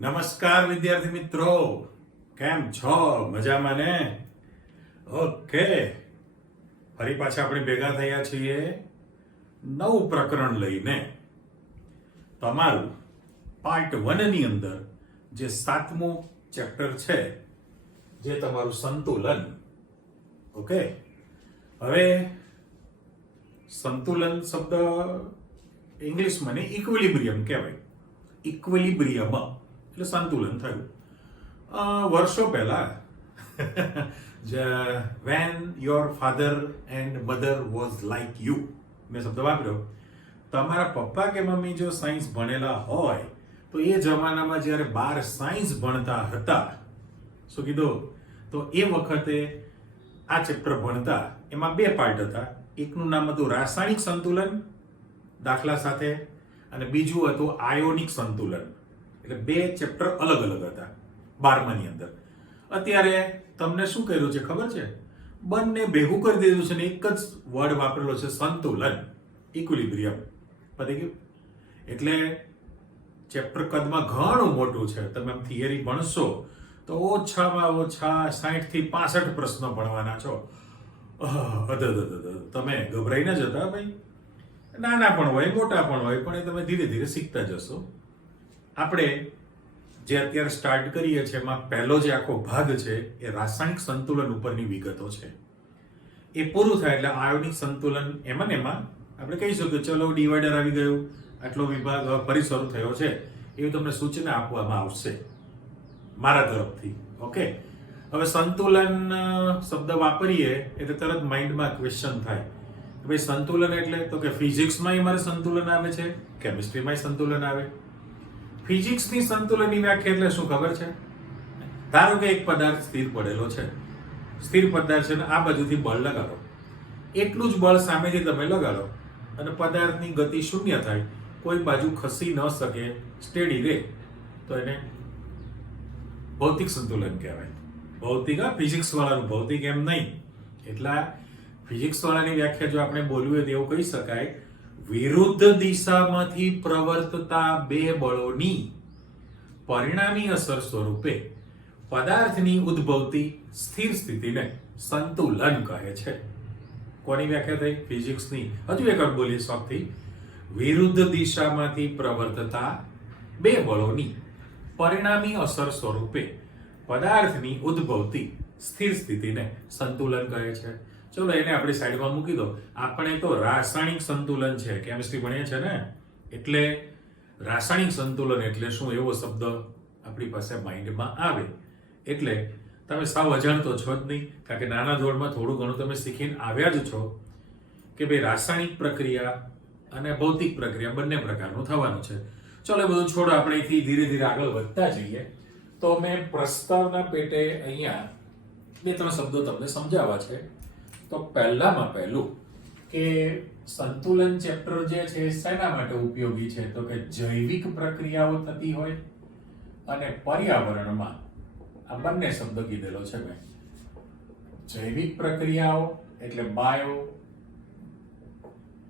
નમસ્કાર વિદ્યાર્થી મિત્રો, કેમ છો? મજામાં ને? ઓકે, ફરી પાછા આપણે ભેગા થયા છીએ નવું પ્રકરણ લઈને. તમારું પાર્ટ 1 ની અંદર જે 7મું ચેપ્ટર છે, જે તમારું સંતુલન. ઓકે, હવે સંતુલન શબ્દ ઇંગ્લિશમાં ને ઇક્વિલિબ્રિયમ કહેવાય. ઇક્વિલિબ્રિયમ એટલે સંતુલન થયું. વર્ષો પહેલા when your father and mother was like you, મેં શબ્દ વાપર્યો. તમારા પપ્પા કે મમ્મી જો સાયન્સ ભણેલા હોય તો એ જમાનામાં જ્યારે 12 સાયન્સ ભણતા હતા, શું કીધું? તો એ વખતે આ ચેપ્ટર ભણતા એમાં 2 પાર્ટ હતા. એકનું નામ હતું રાસાયણિક સંતુલન દાખલા સાથે, અને બીજું હતું આયોનિક સંતુલન. એટલે 2 ચેપ્ટર અલગ અલગ હતા 12માની અંદર. અત્યારે તમને શું કર્યું છે ખબર છે? બંને ભેગું કરી દીધું છે ને એક જ વર્ડ વાપરેલો છે, સંતુલન, ઇક્વિલિબ્રિયમ. પતી ગયું? એટલે ચેપ્ટર કદમાં ઘણું મોટું છે. તમે થિયરી ભણશો તો ઓછામાં ઓછા 60 થી 65 પ્રશ્નો ભણવાના છો. તમે ગભરાઈ ન જતા ભાઈ. નાના પણ હોય, મોટા પણ હોય, પણ એ તમે ધીરે ધીરે શીખતા જશો. આપણે જે અત્યારે સ્ટાર્ટ કરીએ છીએ એમાં પહેલો જે આખો ભાગ છે એ રાસાયણિક સંતુલન ઉપરની વિગતો છે. એ પૂરું થાય એટલે આયોનિક સંતુલન એમાં ને એમાં આપણે કહીશું કે ચલો ડિવાઈડર આવી ગયું, આટલો વિભાગ ફરી શરૂ થયો છે, એવી તમને સૂચના આપવામાં આવશે મારા તરફથી. ઓકે, હવે સંતુલન શબ્દ વાપરીએ એટલે તરત માઇન્ડમાં ક્વેશ્ચન થાય, ભાઈ સંતુલન એટલે તો કે ફિઝિક્સમાં અમારે સંતુલન આવે છે, કેમિસ્ટ્રીમાં સંતુલન આવે. ફિઝિક્સની સંતુલનની વ્યાખ્યા એટલે શું ખબર છે? ધારો કે એક પદાર્થ સ્થિર પડેલો છે, સ્થિર પદાર્થ છે, આ બાજુથી બળ લગાડો, એટલું જ બળ સામેથી તમે લગાડો અને પદાર્થની ગતિ શૂન્ય થાય, કોઈ બાજુ ખસી ન શકે, સ્ટેડી રહે, તો એને ભૌતિક સંતુલન કહેવાય. ભૌતિક, ફિઝિક્સ વાળાનું, ભૌતિક એમ નહીં. એટલા ફિઝિક્સ વાળાની વ્યાખ્યા જો આપણે બોલવું હોય તો એવું કહી શકાય, વિરુદ્ધ દિશામાંથી પ્રવર્તતા 2 બળોની પરિણામી અસર સ્વરૂપે પદાર્થની ઉદ્ભવતી સ્થિર સ્થિતિને સંતુલન કહે છે. કોની વ્યાખ્યા થઈ? ફિઝિક્સની. હજુ એક વાર બોલીએ શોખથી. વિરુદ્ધ દિશામાંથી પ્રવર્તતા 2 બળોની પરિણામી અસર સ્વરૂપે પદાર્થની ઉદ્ભવતી સ્થિર સ્થિતિને સંતુલન કહે છે. ચલો એને આપણી સાઈડમાં મૂકી દો. આપણે તો રાસાયણિક સંતુલન છે, કેમિસ્ટ્રી ભણીએ છે ને, એટલે રાસાયણિક સંતુલન એટલે શું એવો શબ્દ આપણી પાસે માઇન્ડમાં આવે. એટલે તમે સાવ અજાણતો છો જ નહીં, કારણ કે નાના ધોરણમાં થોડું ઘણું તમે શીખીને આવ્યા જ છો કે ભાઈ રાસાયણિક પ્રક્રિયા અને ભૌતિક પ્રક્રિયા બંને પ્રકારનું થવાનું છે. ચલો બધું છોડો, આપણે અહીંથી ધીરે ધીરે આગળ વધતા જઈએ. તો મેં પ્રસ્તાવના પેટે અહીંયા 2-3 શબ્દો તમને સમજાવવા છે. તો પહેલામાં પહેલું કે સંતુલન ચેપ્ટર જે છે શેના માટે ઉપયોગી છે? તો કે જૈવિક પ્રક્રિયાઓ થતી હોય અને પર્યાવરણમાં, આ બંને શબ્દ કીધેલો છે મેં. જૈવિક પ્રક્રિયાઓ એટલે બાયો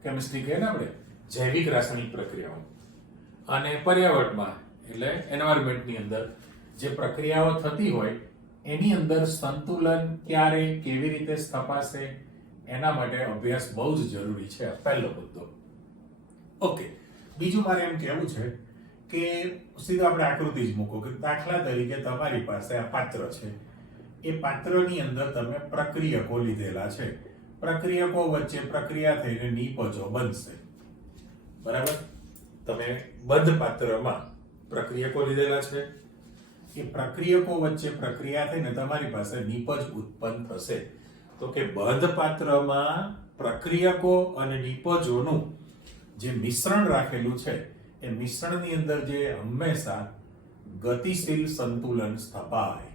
કેમિસ્ટ્રી કહે ને આપણે, જૈવિક રાસાયણિક પ્રક્રિયાઓ, અને પર્યાવરણમાં એટલે એન્વાયરમેન્ટની અંદર જે પ્રક્રિયાઓ થતી હોય એની અંદર સંતુલન ક્યારે કેવી રીતે સ્થપાશે એના માટે અભ્યાસ બહુ જ જરૂરી છે. પહેલો મુદ્દો. ઓકે, બીજું મારે એમ કહેવું છે કે સીધું આપણે આકૃતિ જ મૂકો કે દાખલા તરીકે તમારી પાસે આ પાત્ર છે, એ પાત્રની અંદર તમે પ્રક્રિયકો લીધેલા છે, પ્રક્રિયકો વચ્ચે પ્રક્રિયા થઈને નિપજો બનશે. બરાબર? તમે બંધ પાત્રમાં પ્રક્રિયકો લીધેલા છે, એ પ્રક્રિયકો વચ્ચે પ્રક્રિયા થઈને તમારી પાસે નિપજ ઉત્પન્ન થશે. તો કે બંધ પાત્રમાં પ્રક્રિયકો અને નિપજોનું જે મિશ્રણ રાખેલું છે એ મિશ્રણની અંદર જે હંમેશા ગતિશીલ સંતુલન સ્થપાય.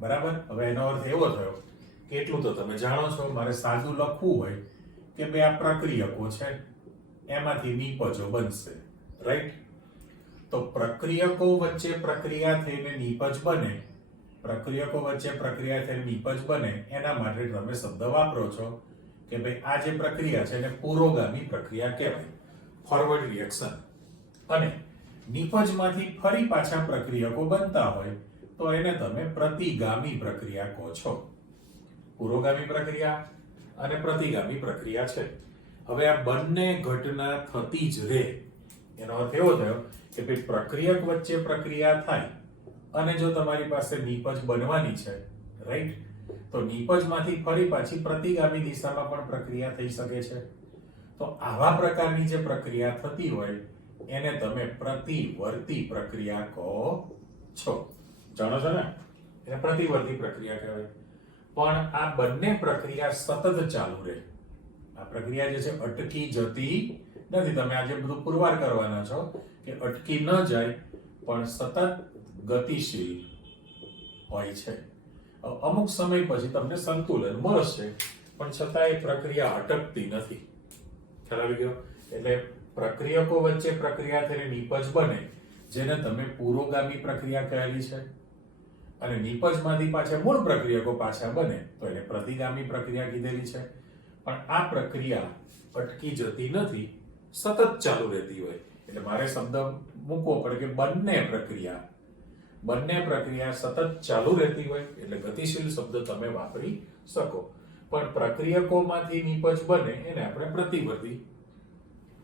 બરાબર? હવે એનો અર્થ એવો થયો કે એટલું તો તમે જાણો છો, મારે સાદું લખવું હોય કે ભાઈ આ પ્રક્રિયકો છે, એમાંથી નિપજો બનશે. રાઈટ? તો પ્રક્રિયકો વચ્ચે પ્રક્રિયા થઈને નિપજ બને, પ્રક્રિયકો વચ્ચે પ્રક્રિયા થઈને નિપજ બને એના માટે તમે શબ્દ વાપરો છો કે ભાઈ આ જે પ્રક્રિયા છે એને પુરોગામી પ્રક્રિયા કહેવાય, ફોરવર્ડ રિએક્શન. અને નિપજમાંથી ફરી પાછા પ્રક્રિયકો બનતા હોય તો એને તમે પ્રતિગામી પ્રક્રિયા કહો છો. પુરોગામી પ્રક્રિયા અને પ્રતિગામી પ્રક્રિયા છે. હવે આ બંને ઘટના થતી જ રહે એનો અર્થ એવો થયો કે ભાઈ પ્રક્રિયક વચ્ચે પ્રક્રિયા થાય અને જો તમારી પાસે નિપજ બનવાની છે, રાઈટ, તો નિપજમાંથી ફરી પાછી પ્રતિગામી દિશામાં પણ પ્રક્રિયા થઈ શકે છે. તો આવા પ્રકારની જે પ્રક્રિયા થતી હોય એને તમે પ્રતિવર્તી પ્રક્રિયા કહો છો. જાણો છો ને, એને પ્રતિવર્તી પ્રક્રિયા કહેવાય. પણ આ બંને પ્રક્રિયા સતત ચાલુ રહે. આ પ્રક્રિયા જે છે અટકી જતી નથી. તમે આજે બધું પુરવાર કરવાના છો કે અટકી ન જાય પણ સતત ગતિશીલ હોય છે. અમુક સમય પછી તમને સંતુલન મળશે પણ છતાં એ પ્રક્રિયા અટકતી નથી. ખ્યાલ આવી ગયો? એટલે પ્રક્રિયકો વચ્ચે પ્રક્રિયા થઈને નિપજ બને જેને તમે પુરોગામી પ્રક્રિયા કહેલી છે, અને નિપજમાંથી પાછા મૂળ પ્રક્રિયકો પાછા બને તો એને પ્રતિગામી પ્રક્રિયા કીધેલી છે. પણ આ પ્રક્રિયા અટકી જતી નથી, સતત ચાલુ રહેતી હોય. એટલે મારે શબ્દ મૂકવો પડે કે બંને પ્રક્રિયા સતત ચાલુ રહેતી હોય એટલે ગતિશીલ શબ્દ તમે વાપરી શકો. પણ પ્રક્રિયકોમાંથી નિપજ બને એને આપણે પ્રતિવર્તી,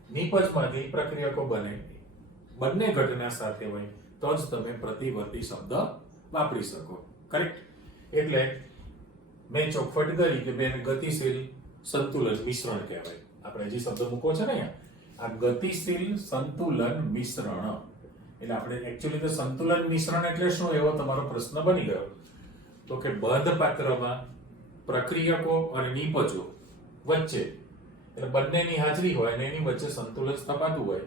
નિપજમાંથી પ્રક્રિયકો બને બંને ઘટના સાથે હોય તો જ તમે પ્રતિવર્તી શબ્દ વાપરી શકો. કરેક્ટ? એટલે મેં ચોખવટ કરી કે બેન ગતિશીલ સંતુલન મિશ્રણ કહેવાય. આપણે જે શબ્દ મૂકવો છે ને અહીંયા, આ ગતિશીલ સંતુલન મિશ્રણ. એટલે આપણે એકચ્યુઅલી તો સંતુલન મિશ્રણ એટલે શું એવો તમારો પ્રશ્ન બની ગયો. તો કે બંધ પાત્રમાં પ્રક્રિયકો અને નિપજો વચ્ચે એટલે બંનેની હાજરી હોય અને એની વચ્ચે સંતુલન સ્થપાતું હોય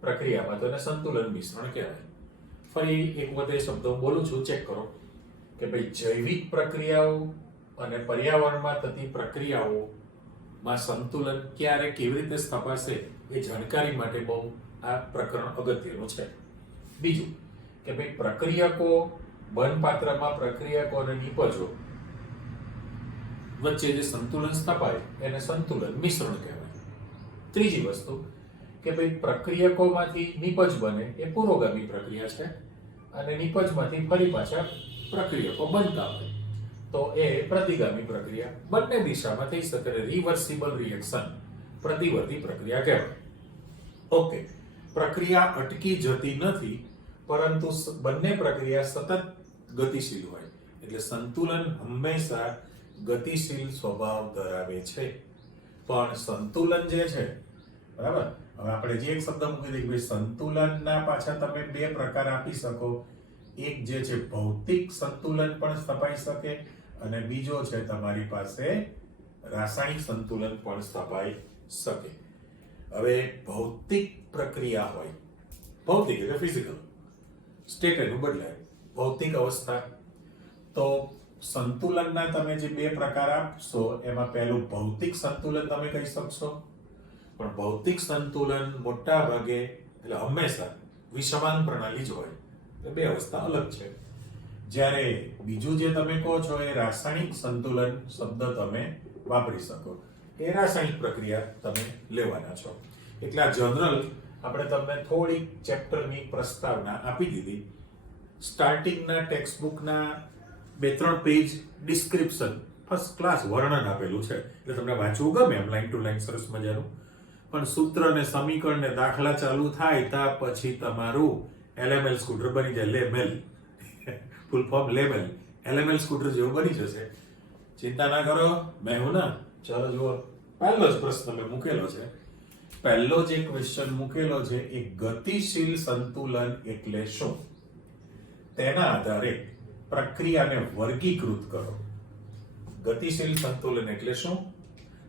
પ્રક્રિયામાં, તો એને સંતુલન મિશ્રણ કહેવાય. ફરી એક વખત એ શબ્દ બોલું છું, ચેક કરો કે ભાઈ જૈવિક પ્રક્રિયાઓ અને પર્યાવરણમાં થતી પ્રક્રિયાઓમાં સંતુલન ક્યારે કેવી રીતે સ્થપાશે એ જાણકારી માટે બહુ આ પ્રકરણ અગત્યનું છે. બીજું કે ભાઈ પ્રક્રિયકો બંધ પાત્રમાં પ્રક્રિયકો અને નિપજો વચ્ચે જે સંતુલન સ્થપાય એને સંતુલન મિશ્રણ કહેવાય. ત્રીજી વસ્તુ કે ભાઈ પ્રક્રિયકોમાંથી નિપજ બને એ પુરોગામી પ્રક્રિયા છે અને નિપજમાંથી ફરી પાછા પ્રક્રિયકો બનતા હોય તો એ પ્રતિગામી પ્રક્રિયા. બંને દિશામાં થઈ શકે, રિવર્સિબલ રિએક્શન પ્રતિવર્તી પ્રક્રિયા કહેવાય. ઓકે, પ્રક્રિયા અટકી જતી નથી પરંતુ બંને પ્રક્રિયા સતત ગતિશીલ હોય એટલે સંતુલન હંમેશા ગતિશીલ સ્વભાવ ધરાવે છે. પણ સંતુલન જે છે, બરાબર, હવે આપણે જે એક શબ્દ મૂકી દઈએ કે સંતુલનના પાછા તમે બે પ્રકાર આપી શકો. એક જે છે ભૌતિક સંતુલન પણ સ્થપાઈ શકે અને બીજો છે તમારી પાસે રાસાયણિક સંતુલન પણ સ્થપાઈ શકે. હવે ભૌતિક પ્રક્રિયા હોય, ભૌતિક એટલે ફિઝિકલ સ્ટેટ એનું બદલાય, ભૌતિક અવસ્થા, તો સંતુલનના તમે જે બે પ્રકાર આપશો એમાં પહેલું ભૌતિક સંતુલન તમે કહી શકશો. પણ ભૌતિક સંતુલન મોટા ભાગે એટલે હંમેશા વિષમાન પ્રણાલી જ હોય એટલે બે અવસ્થા અલગ છે. જ્યારે બીજું જે તમે કહો છો એ રાસાયણિક સંતુલન શબ્દ તમે વાપરી શકો, એ રાસાયણિક પ્રક્રિયા તમે લેવાના છો. એટલે આ જનરલ આપણે તમને થોડી ચેપ્ટરની પ્રસ્તાવના આપી દીધી. સ્ટાર્ટિંગના ટેક્સ્ટબુકના 2-3 પેજ ડિસ્ક્રિપ્શન ફર્સ્ટ ક્લાસ વર્ણન આપેલું છે એટલે તમને વાંચવું ગમે એમ લાઈન ટુ લાઈન સરસ મજાનું. પણ સૂત્ર ને સમીકરણ ને દાખલા ચાલુ થાય ત્યાં પછી તમારું LML સ્કૂટર બની જાય. લેમેલ ફૂલ ફોર્મ લેમેલ, LML સ્કૂટર જેવું બની જશે. ચિંતા ના કરો, મેં હું ના. ચાલો જુઓ, પહેલો જ પ્રશ્ન મેં મૂકેલો છે. પહેલો જે ક્વેશ્ચન મૂકેલો છે એ ગતિશીલ સંતુલન એટલે શું, તેના આધારે પ્રક્રિયાને વર્ગીકૃત કરો. ગતિશીલ સંતુલન એટલે શું,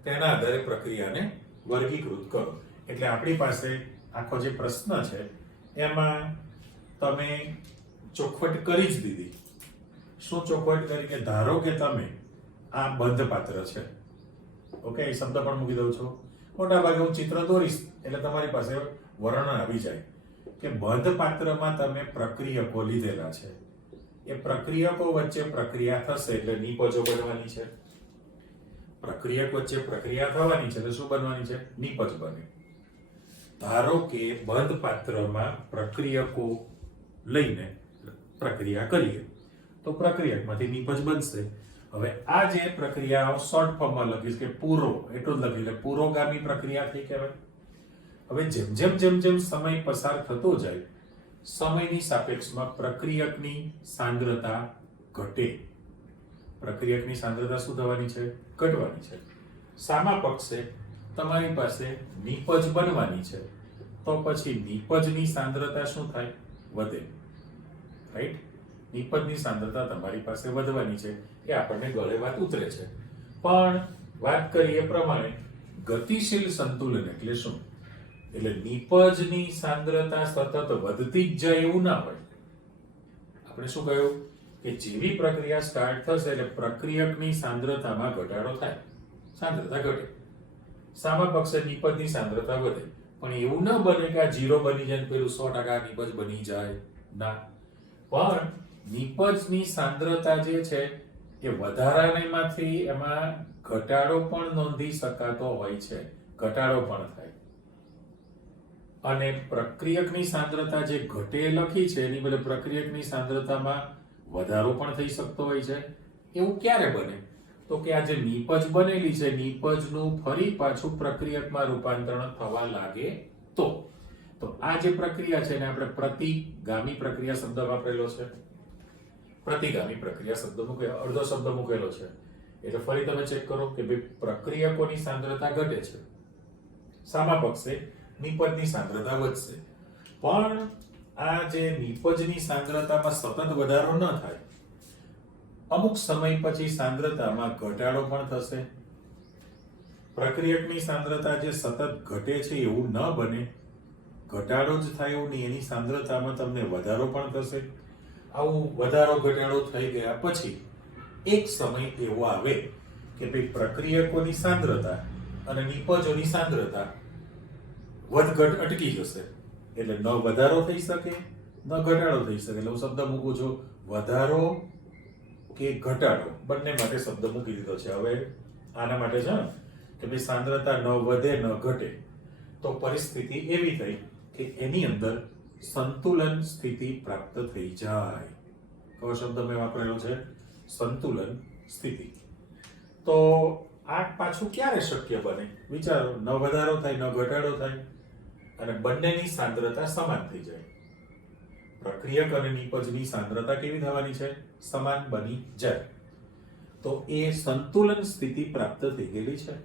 તેના આધારે પ્રક્રિયાને વર્ગીકૃત કરો. એટલે આપણી પાસે આખો જે પ્રશ્ન છે એમાં તમે ચોખવટ કરી જ દીધી. શું ચોખવટ કરી કે ધારો કે તમે આ બંધ પાત્ર છે, ઓકે, એ શબ્દ પણ મૂકી દઉં છું. મોટા ભાગે હું ચિત્ર દોરીશ એટલે તમારી પાસે વર્ણન આવી જાય કે બંધ પાત્રમાં તમે પ્રક્રિયકો લીધેલા છે, એ પ્રક્રિયકો વચ્ચે પ્રક્રિયા થશે એટલે નિપજો બનવાની છે. પ્રક્રિયક વચ્ચે પ્રક્રિયા થવાની છે એટલે શું બનવાની છે? નિપજ બને. ધારો કે બંધ પાત્રમાં પ્રક્રિયકો લઈને પ્રક્રિયા કરીએ તો પ્રક્રિયકમાંથી નીપજ બનશે. હવે આ જે પ્રક્રિયાઓ શોર્ટ ફોર્મમાં લખીશ કે પૂરો એટલું જ લખી એટલે પુરોગામી પ્રક્રિયા થઈ કહેવાય. હવે જેમ જેમ સમય પસાર થતો જાય સમયની સાપેક્ષમાં પ્રક્રિયકની સાંદ્રતા ઘટે. પ્રક્રિયકની સાંદ્રતા શું થવાની છે? ઘટવાની છે. સામા પક્ષે તમારી પાસે નીપજ બનવાની છે તો પછી નીપજની સાંદ્રતા શું થાય? વધે. રાઈટ? નીપજની સાંદ્રતા તમારી પાસે વધવાની છે એ આપણને ગળે વાત ઉતરે છે. પણ વાત કરીએ પ્રમાણે ગતિશીલ સંતુલન એટલે શું? એટલે નીપજની સાંદ્રતા સતત વધતી જ જાય એવું ના હોય. આપણે શું કહ્યું કે જેવી પ્રક્રિયા સ્ટાર્ટ થશે એટલે પ્રક્રિયકની સાંદ્રતામાં ઘટાડો થાય, સાંદ્રતા ઘટે. સામા પક્ષે નીપજની સાંદ્રતા વધે. પણ એવું ન બને કે આ 0 બની જાય પેલું 100% નીપજ બની જાય. ના, પણ નીપજની સાંદ્રતા જે છે એ વધારાનેમાંથી એમાં ઘટાડો પણ નોંધી શકાતો હોય છે. ઘટાડો પણ થાય. અને પ્રક્રિયકની સાંદ્રતા જે ઘટે લખી છે એની બદલે પ્રક્રિયકની સાંદ્રતામાં વધારો પણ થઈ શકતો હોય છે. એવું ક્યારે બને? તો કે આ જે નીપજ બનેલી છે નીપજનું ફરી પાછું પ્રક્રિયકમાં રૂપાંતરણ થવા લાગે તો આ જે પ્રક્રિયા છે એને આપણે પ્રતિગામી પ્રક્રિયા શબ્દ વાપરેલો છે. પ્રતિગામી પ્રક્રિયા શબ્દ મૂકેલો, અડધો શબ્દ મૂકેલો છે. એટલે ફરી તમે ચેક કરો કે ભાઈ પ્રક્રિયકોની સાંદ્રતા ઘટે છે, સામા પક્ષે નીપજની સાંદ્રતા વધશે. પણ આ જે નીપજની સાંદ્રતામાં સતત વધારો ન થાય, અમુક સમય પછી સાંદ્રતામાં ઘટાડો પણ થશે. પ્રક્રિયકની સાંદ્રતા જે સતત ઘટે છે એવું ન બને, ઘટાડો જ થાય એવું નહીં, એની સાંદ્રતામાં તમને વધારો પણ થશે. આવું વધારો ઘટાડો થઈ ગયા પછી એક સમય એવો આવે કે ભાઈ પ્રક્રિયકોની સાંદ્રતા અને નીપજોની સાંદ્રતા વધઘટ અટકી જશે. એટલે ન વધારો થઈ શકે ન ઘટાડો થઈ શકે. એટલે હું શબ્દ મૂકું છું વધારો કે ઘટાડો, બંને માટે શબ્દ મૂકી દીધો છે. હવે આના માટે છે કે ભાઈ સાંદ્રતા ન વધે ન ઘટે તો પરિસ્થિતિ એવી થઈ કે એની અંદર સંતુલન સ્થિતિ પ્રાપ્ત થઈ જાય. કયો શબ્દ મેં વાપરેલો છે? સંતુલન સ્થિતિ. તો આ પાછું ક્યારે શક્ય બને? વિચારો, ન વધારો થાય ન ઘટાડો થાય અને બંનેની સાંદ્રતા સમાન થઈ જાય. પ્રક્રિયક અને નીપજની સાંદ્રતા કેવી થવાની છે? સમાન બની જાય. તો એ સંતુલન સ્થિતિ પ્રાપ્ત થઈ ગયેલી છે.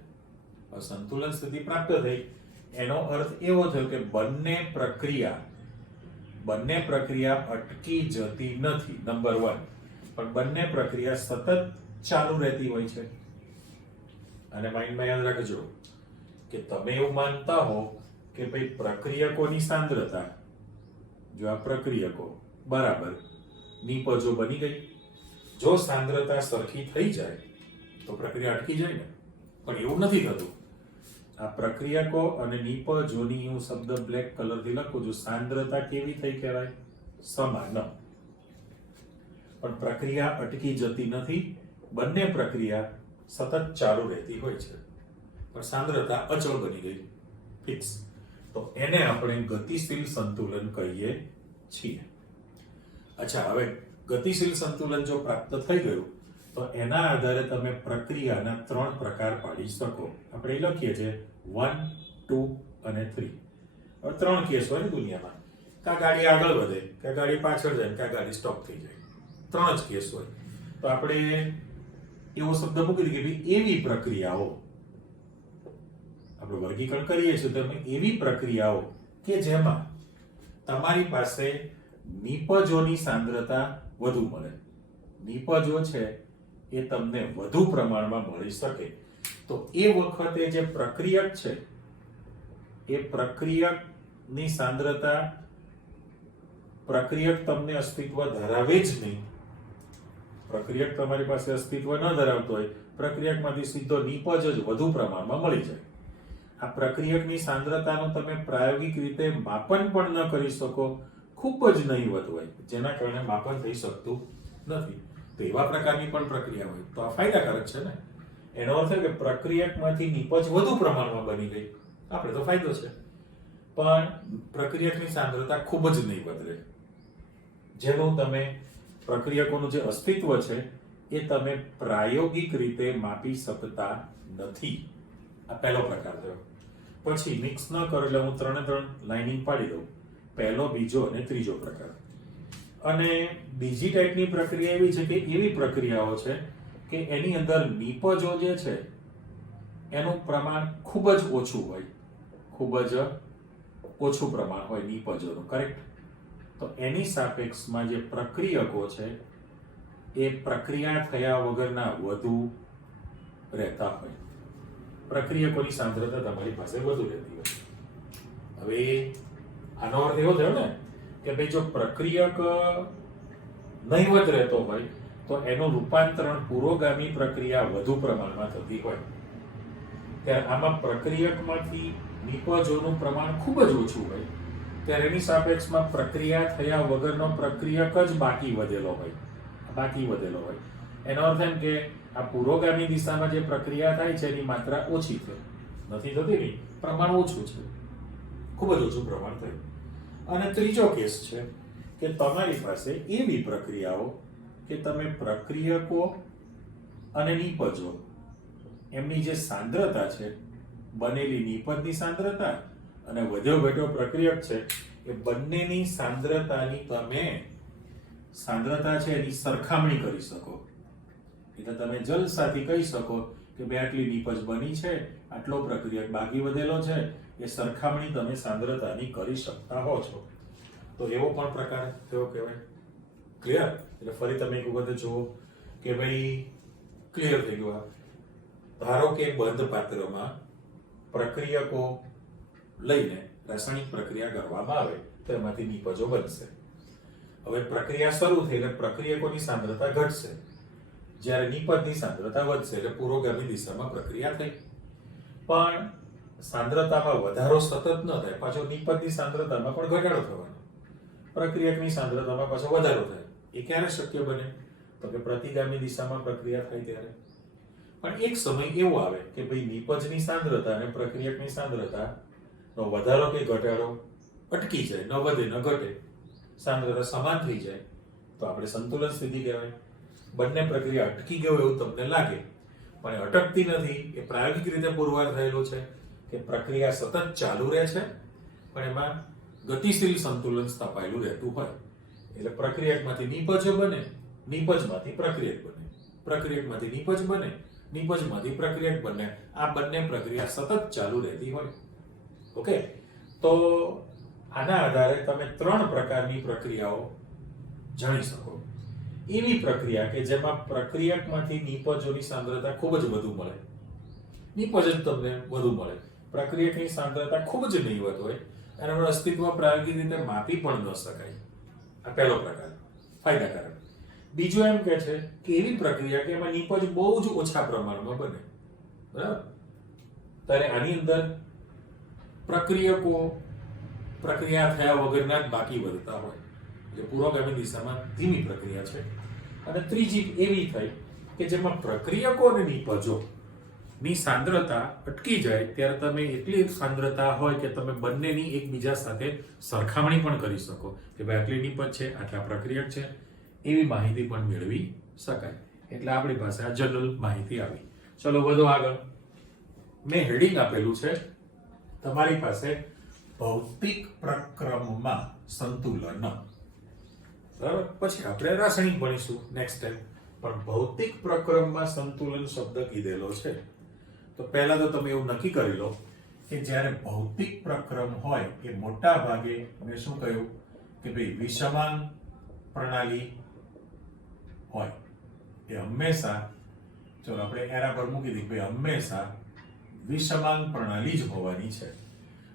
સંતુલન સ્થિતિ પ્રાપ્ત થઈ એનો અર્થ એવો થયો કે બંને પ્રક્રિયા અટકી જતી નથી, નંબર 1. પણ બંને પ્રક્રિયા સતત ચાલુ રહેતી હોય છે. અને માઇન્ડમાં યાદ રાખજો કે તમે એવું માનતા હો કે ભાઈ પ્રક્રિયકોની સાંદ્રતા, જો આ પ્રક્રિયકો બરાબર નીપજો બની ગઈ, જો સાંદ્રતા સરખી થઈ જાય તો પ્રક્રિયા અટકી જાય ને. પણ એવું નથી થતું. આ પ્રક્રિયકો અને નીપજોની હું શબ્દ બ્લેક કલરથી લખું છું. સાંદ્રતા કેવી થઈ કહેવાય? સમાન. પણ પ્રક્રિયા અટકી જતી નથી. બંને પ્રક્રિયા સતત ચાલુ રહેતી હોય છે પણ સાંદ્રતા અચળ બની ગઈ, ફિક્સ. તો એને આપણે ગતિશીલ સંતુલન કહીએ છીએ. અચ્છા, હવે ગતિશીલ સંતુલન જો પ્રાપ્ત થઈ ગયું તો એના આધારે તમે પ્રક્રિયાના 3 પ્રકાર પાડી શકો. આપણે એ લખીએ છીએ 1, 2 અને 3. હવે 3 કેસ હોય ને દુનિયામાં, કા ગાડી આગળ વધે, કા ગાડી પાછળ જાય, કા ગાડી સ્ટોપ થઈ જાય. 3 જ કેસ હોય. તો આપણે એવો શબ્દ મૂકી દીધો કે ભાઈ એવી પ્રક્રિયાઓ, આપણે વર્ગીકરણ કરીએ છીએ તો એવી પ્રક્રિયાઓ કે જેમાં તમારી પાસે નીપજોની સાંદ્રતા વધુ મળે, નીપજો છે એ તમને વધુ પ્રમાણમાં મળી શકે. તો એ વખતે જે પ્રક્રિયક છે એ પ્રક્રિયકની સાંદ્રતા, પ્રક્રિયક તમને અસ્તિત્વ ધરાવે જ નહીં. પ્રક્રિયક તમારી પાસે અસ્તિત્વ ન ધરાવતો હોય, પ્રક્રિયકમાંથી સીધો નીપજ જ વધુ પ્રમાણમાં મળી જાય. આ પ્રક્રિયકની સાંદ્રતાનું તમે પ્રાયોગિક રીતે માપન પણ ન કરી શકો, ખૂબ જ નહીવત હોય, જેના કારણે માપન થઈ શકતું નથી. તો એવા પ્રકારની પણ પ્રક્રિયા હોય તો આ ફાયદાકારક છે ને. એનો અર્થ એ કે પ્રક્રિયકમાંથી નીપજ વધુ પ્રમાણમાં બની ગઈ, આપણે તો ફાયદો છે. પણ પ્રક્રિયકની સાંદ્રતા ખૂબ જ નહીવત રહે, જેનું તમે પ્રક્રિયકોનું જે અસ્તિત્વ છે એ તમે પ્રાયોગિક રીતે માપી શકતા નથી. આ પહેલો પ્રકાર થયો. પછી મિક્સ ન કરો એટલે હું 3 લાઇનિંગ પાડી દઉં. પહેલો, બીજો અને ત્રીજો પ્રકાર. અને બીજી ટાઈપની પ્રક્રિયા એવી છે કે એવી પ્રક્રિયાઓ છે કે એની અંદર નિપજો જે છે એનું પ્રમાણ ખૂબ જ ઓછું હોય, ખૂબ જ ઓછું પ્રમાણ હોય નિપજોનું, કરેક્ટ? તો એની સાપેક્ષમાં જે પ્રક્રિયકો છે એ પ્રક્રિયા થયા વગરના વધુ રહેતા હોય. પ્રક્રિયકોની સાંદ્રતા તમારી પાસે વધુ રહેતી હોય. હવે આનો અર્થ એવો થયો ને કે ભાઈ જો પ્રક્રિયક નહીવત રહેતો હોય તો એનું રૂપાંતરણ પુરોગામી પ્રક્રિયા વધુ પ્રમાણમાં થતી હોય. ત્યારે આમાં પ્રક્રિયકમાંથી નિપજોનું પ્રમાણ ખૂબ જ ઓછું હોય, ત્યારે એની સાપેક્ષમાં પ્રક્રિયા થયા વગરનો પ્રક્રિયક જ બાકી વધેલો હોય. એનો અર્થ એમ કે આ પુરોગામી દિશામાં જે પ્રક્રિયા થાય છે એની માત્રા ઓછી છે, નથી થતી ને, પ્રમાણ ઓછું છે, ખૂબ જ ઓછું પ્રમાણ થયું. અને ત્રીજો કેસ છે કે તમારી પાસે એવી પ્રક્રિયાઓ કે તમે પ્રક્રિયકો અને નિપજો એમની જે સાંદ્રતા છે, બનેલી નિપજની સાંદ્રતા અને વધ્યો ઘટ્યો પ્રક્રિયક છે, એ બંનેની સાંદ્રતાની તમે સાંદ્રતા છે એની સરખામણી કરી શકો. એટલે તમે જલસાથી કહી શકો કે બે આટલી નિપજ બની છે, આટલો પ્રક્રિયક બાકી વધેલો છે, એ સરખામણી તમે સાંદ્રતાની કરી શકતા હો છો. તો એવો પણ પ્રકાર થયો કહેવાય. ક્લિયર? એટલે ફરી તમે એક વખત જુઓ કે ભાઈ ક્લિયર થઈ ગયું. ધારો કે બંધ પાત્રમાં પ્રક્રિયકો લઈને રાસાયણિક પ્રક્રિયા કરવામાં આવે તો એમાંથી નિપજો બનશે. હવે પ્રક્રિયા શરૂ થઈ એટલે પ્રક્રિયકોની સાંદ્રતા ઘટશે, જ્યારે નિપજની સાંદ્રતા વધશે, એટલે પુરોગામી દિશામાં પ્રક્રિયા થઈ. પણ સાંદ્રતામાં વધારો સતત ન થાય, પાછો નિપજની સાંદ્રતામાં પણ ઘટાડો થવાનો, પ્રક્રિયકની સાંદ્રતામાં પાછો વધારો થાય. એ ક્યારે શક્ય બને? તો કે પ્રતિગામી દિશામાં પ્રક્રિયા થાય ત્યારે. પણ એક સમય એવો આવે કે ભાઈ નિપજની સાંદ્રતા અને પ્રક્રિયકની સાંદ્રતા નો વધારો કે ઘટાડો અટકી જાય, ન વધે ન ઘટે, સાંદ્રતા સમાન થઈ જાય, તો આપણે સંતુલન સ્થિતિ કહેવાય. બંને પ્રક્રિયા અટકી ગયો એવું તમને લાગે, પણ એ અટકતી નથી. એ પ્રાયોગિક રીતે પુરવાર થયેલું છે કે પ્રક્રિયા સતત ચાલુ રહે છે, પણ એમાં ગતિશીલ સંતુલન સ્થપાયેલું રહેતું હોય. એટલે પ્રક્રિયકમાંથી નિપજો બને, નિપજમાંથી પ્રક્રિયક બને, પ્રક્રિયકમાંથી નિપજ બને, નિપજમાંથી પ્રક્રિયક બને. આ બંને પ્રક્રિયા સતત ચાલુ રહેતી હોય. ઓકે, તો આના આધારે તમે 3 પ્રકારની પ્રક્રિયાઓ જાણી શકો. એવી પ્રક્રિયા કે જેમાં પ્રક્રિયકમાંથી નિપજોની સાંદ્રતા ખૂબ જ વધુ મળે, નિપજ જ તમને વધુ મળે, પ્રક્રિયકની સાંદ્રતા ખૂબ જ નહીવત હોય અને એનું અસ્તિત્વ પ્રાયોગિક રીતે માપી પણ ન શકાય. આ પહેલો પ્રકાર, ફાયદાકારક. બીજો એમ કે છે કે એવી પ્રક્રિયા કે એમાં નિપજ બહુ જ ઓછા પ્રમાણમાં બને, બરાબર? ત્યારે આની અંદર પ્રક્રિયકો પ્રક્રિયા થયા વગરના જ બાકી વધતા હોય, જે પુરોગામી દિશામાં ધીમી પ્રક્રિયા છે. અને ત્રીજી એવી થઈ કે જેમાં પ્રક્રિયકો અને નિપજો ની સાંદ્રતા અટકી જાય ત્યારે તમે એટલી સાંદ્રતા હોય કે તમે બંનેની એકબીજા સાથે સરખામણી પણ કરી શકો કે ભાઈ આટલી નિપજ છે, આટલા પ્રક્રિયક છે, એવી માહિતી પણ મેળવી શકાય. એટલે આપણી પાસે આ જનરલ માહિતી આવી. ચલો વધુ આગળ. મેં હેડિંગ આપેલું છે તમારી પાસે ભૌતિક પ્રક્રમમાં સંતુલન. બરાબર? પછી આપણે રાસાયણિક ભણીશું નેક્સ્ટ ટાઈમ. પણ ભૌતિક પ્રક્રમમાં સંતુલન શબ્દ કીધેલો છે તો પહેલા તો તમે એવું નક્કી કરી લો કે જ્યારે ભૌતિક પ્રક્રમ હોય એ મોટા ભાગે મેં શું કહ્યું કે ભાઈ વિષમાંગ પ્રણાલી હોય. એ હંમેશા, ચલો આપણે એના પર મૂકી દઈએ, ભાઈ હંમેશા વિષમાંગ પ્રણાલી જ હોવાની છે.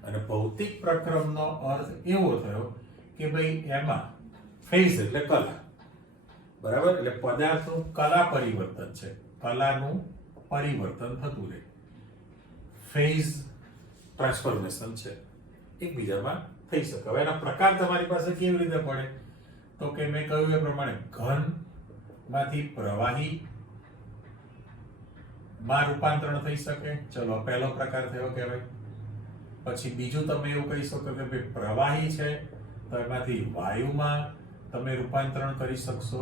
અને ભૌતિક પ્રક્રમનો અર્થ એવો થયો કે ભાઈ એમાં ફેઝ એટલે કલા, બરાબર? એટલે પદાર્થનું કલા પરિવર્તન છે, કલાનું પરિવર્તન થતું રહે, ફેઝ ટ્રાન્સફોર્મેશન છે, એકબીજામાં થઈ શકે. હવે એના પ્રકાર તમારી પાસે કેવી રીતે પડે? તો કે મેં કહ્યું એ પ્રમાણે ઘન માંથી પ્રવાહી માં રૂપાંતરણ થઈ શકે. ચલો પહેલો પ્રકાર થયો કહેવાય પછી બીજું તમે એવું કહી શકો કે ભાઈ પ્રવાહી છે તો એમાંથી વાયુમાં તમે રૂપાંતરણ કરી શકશો.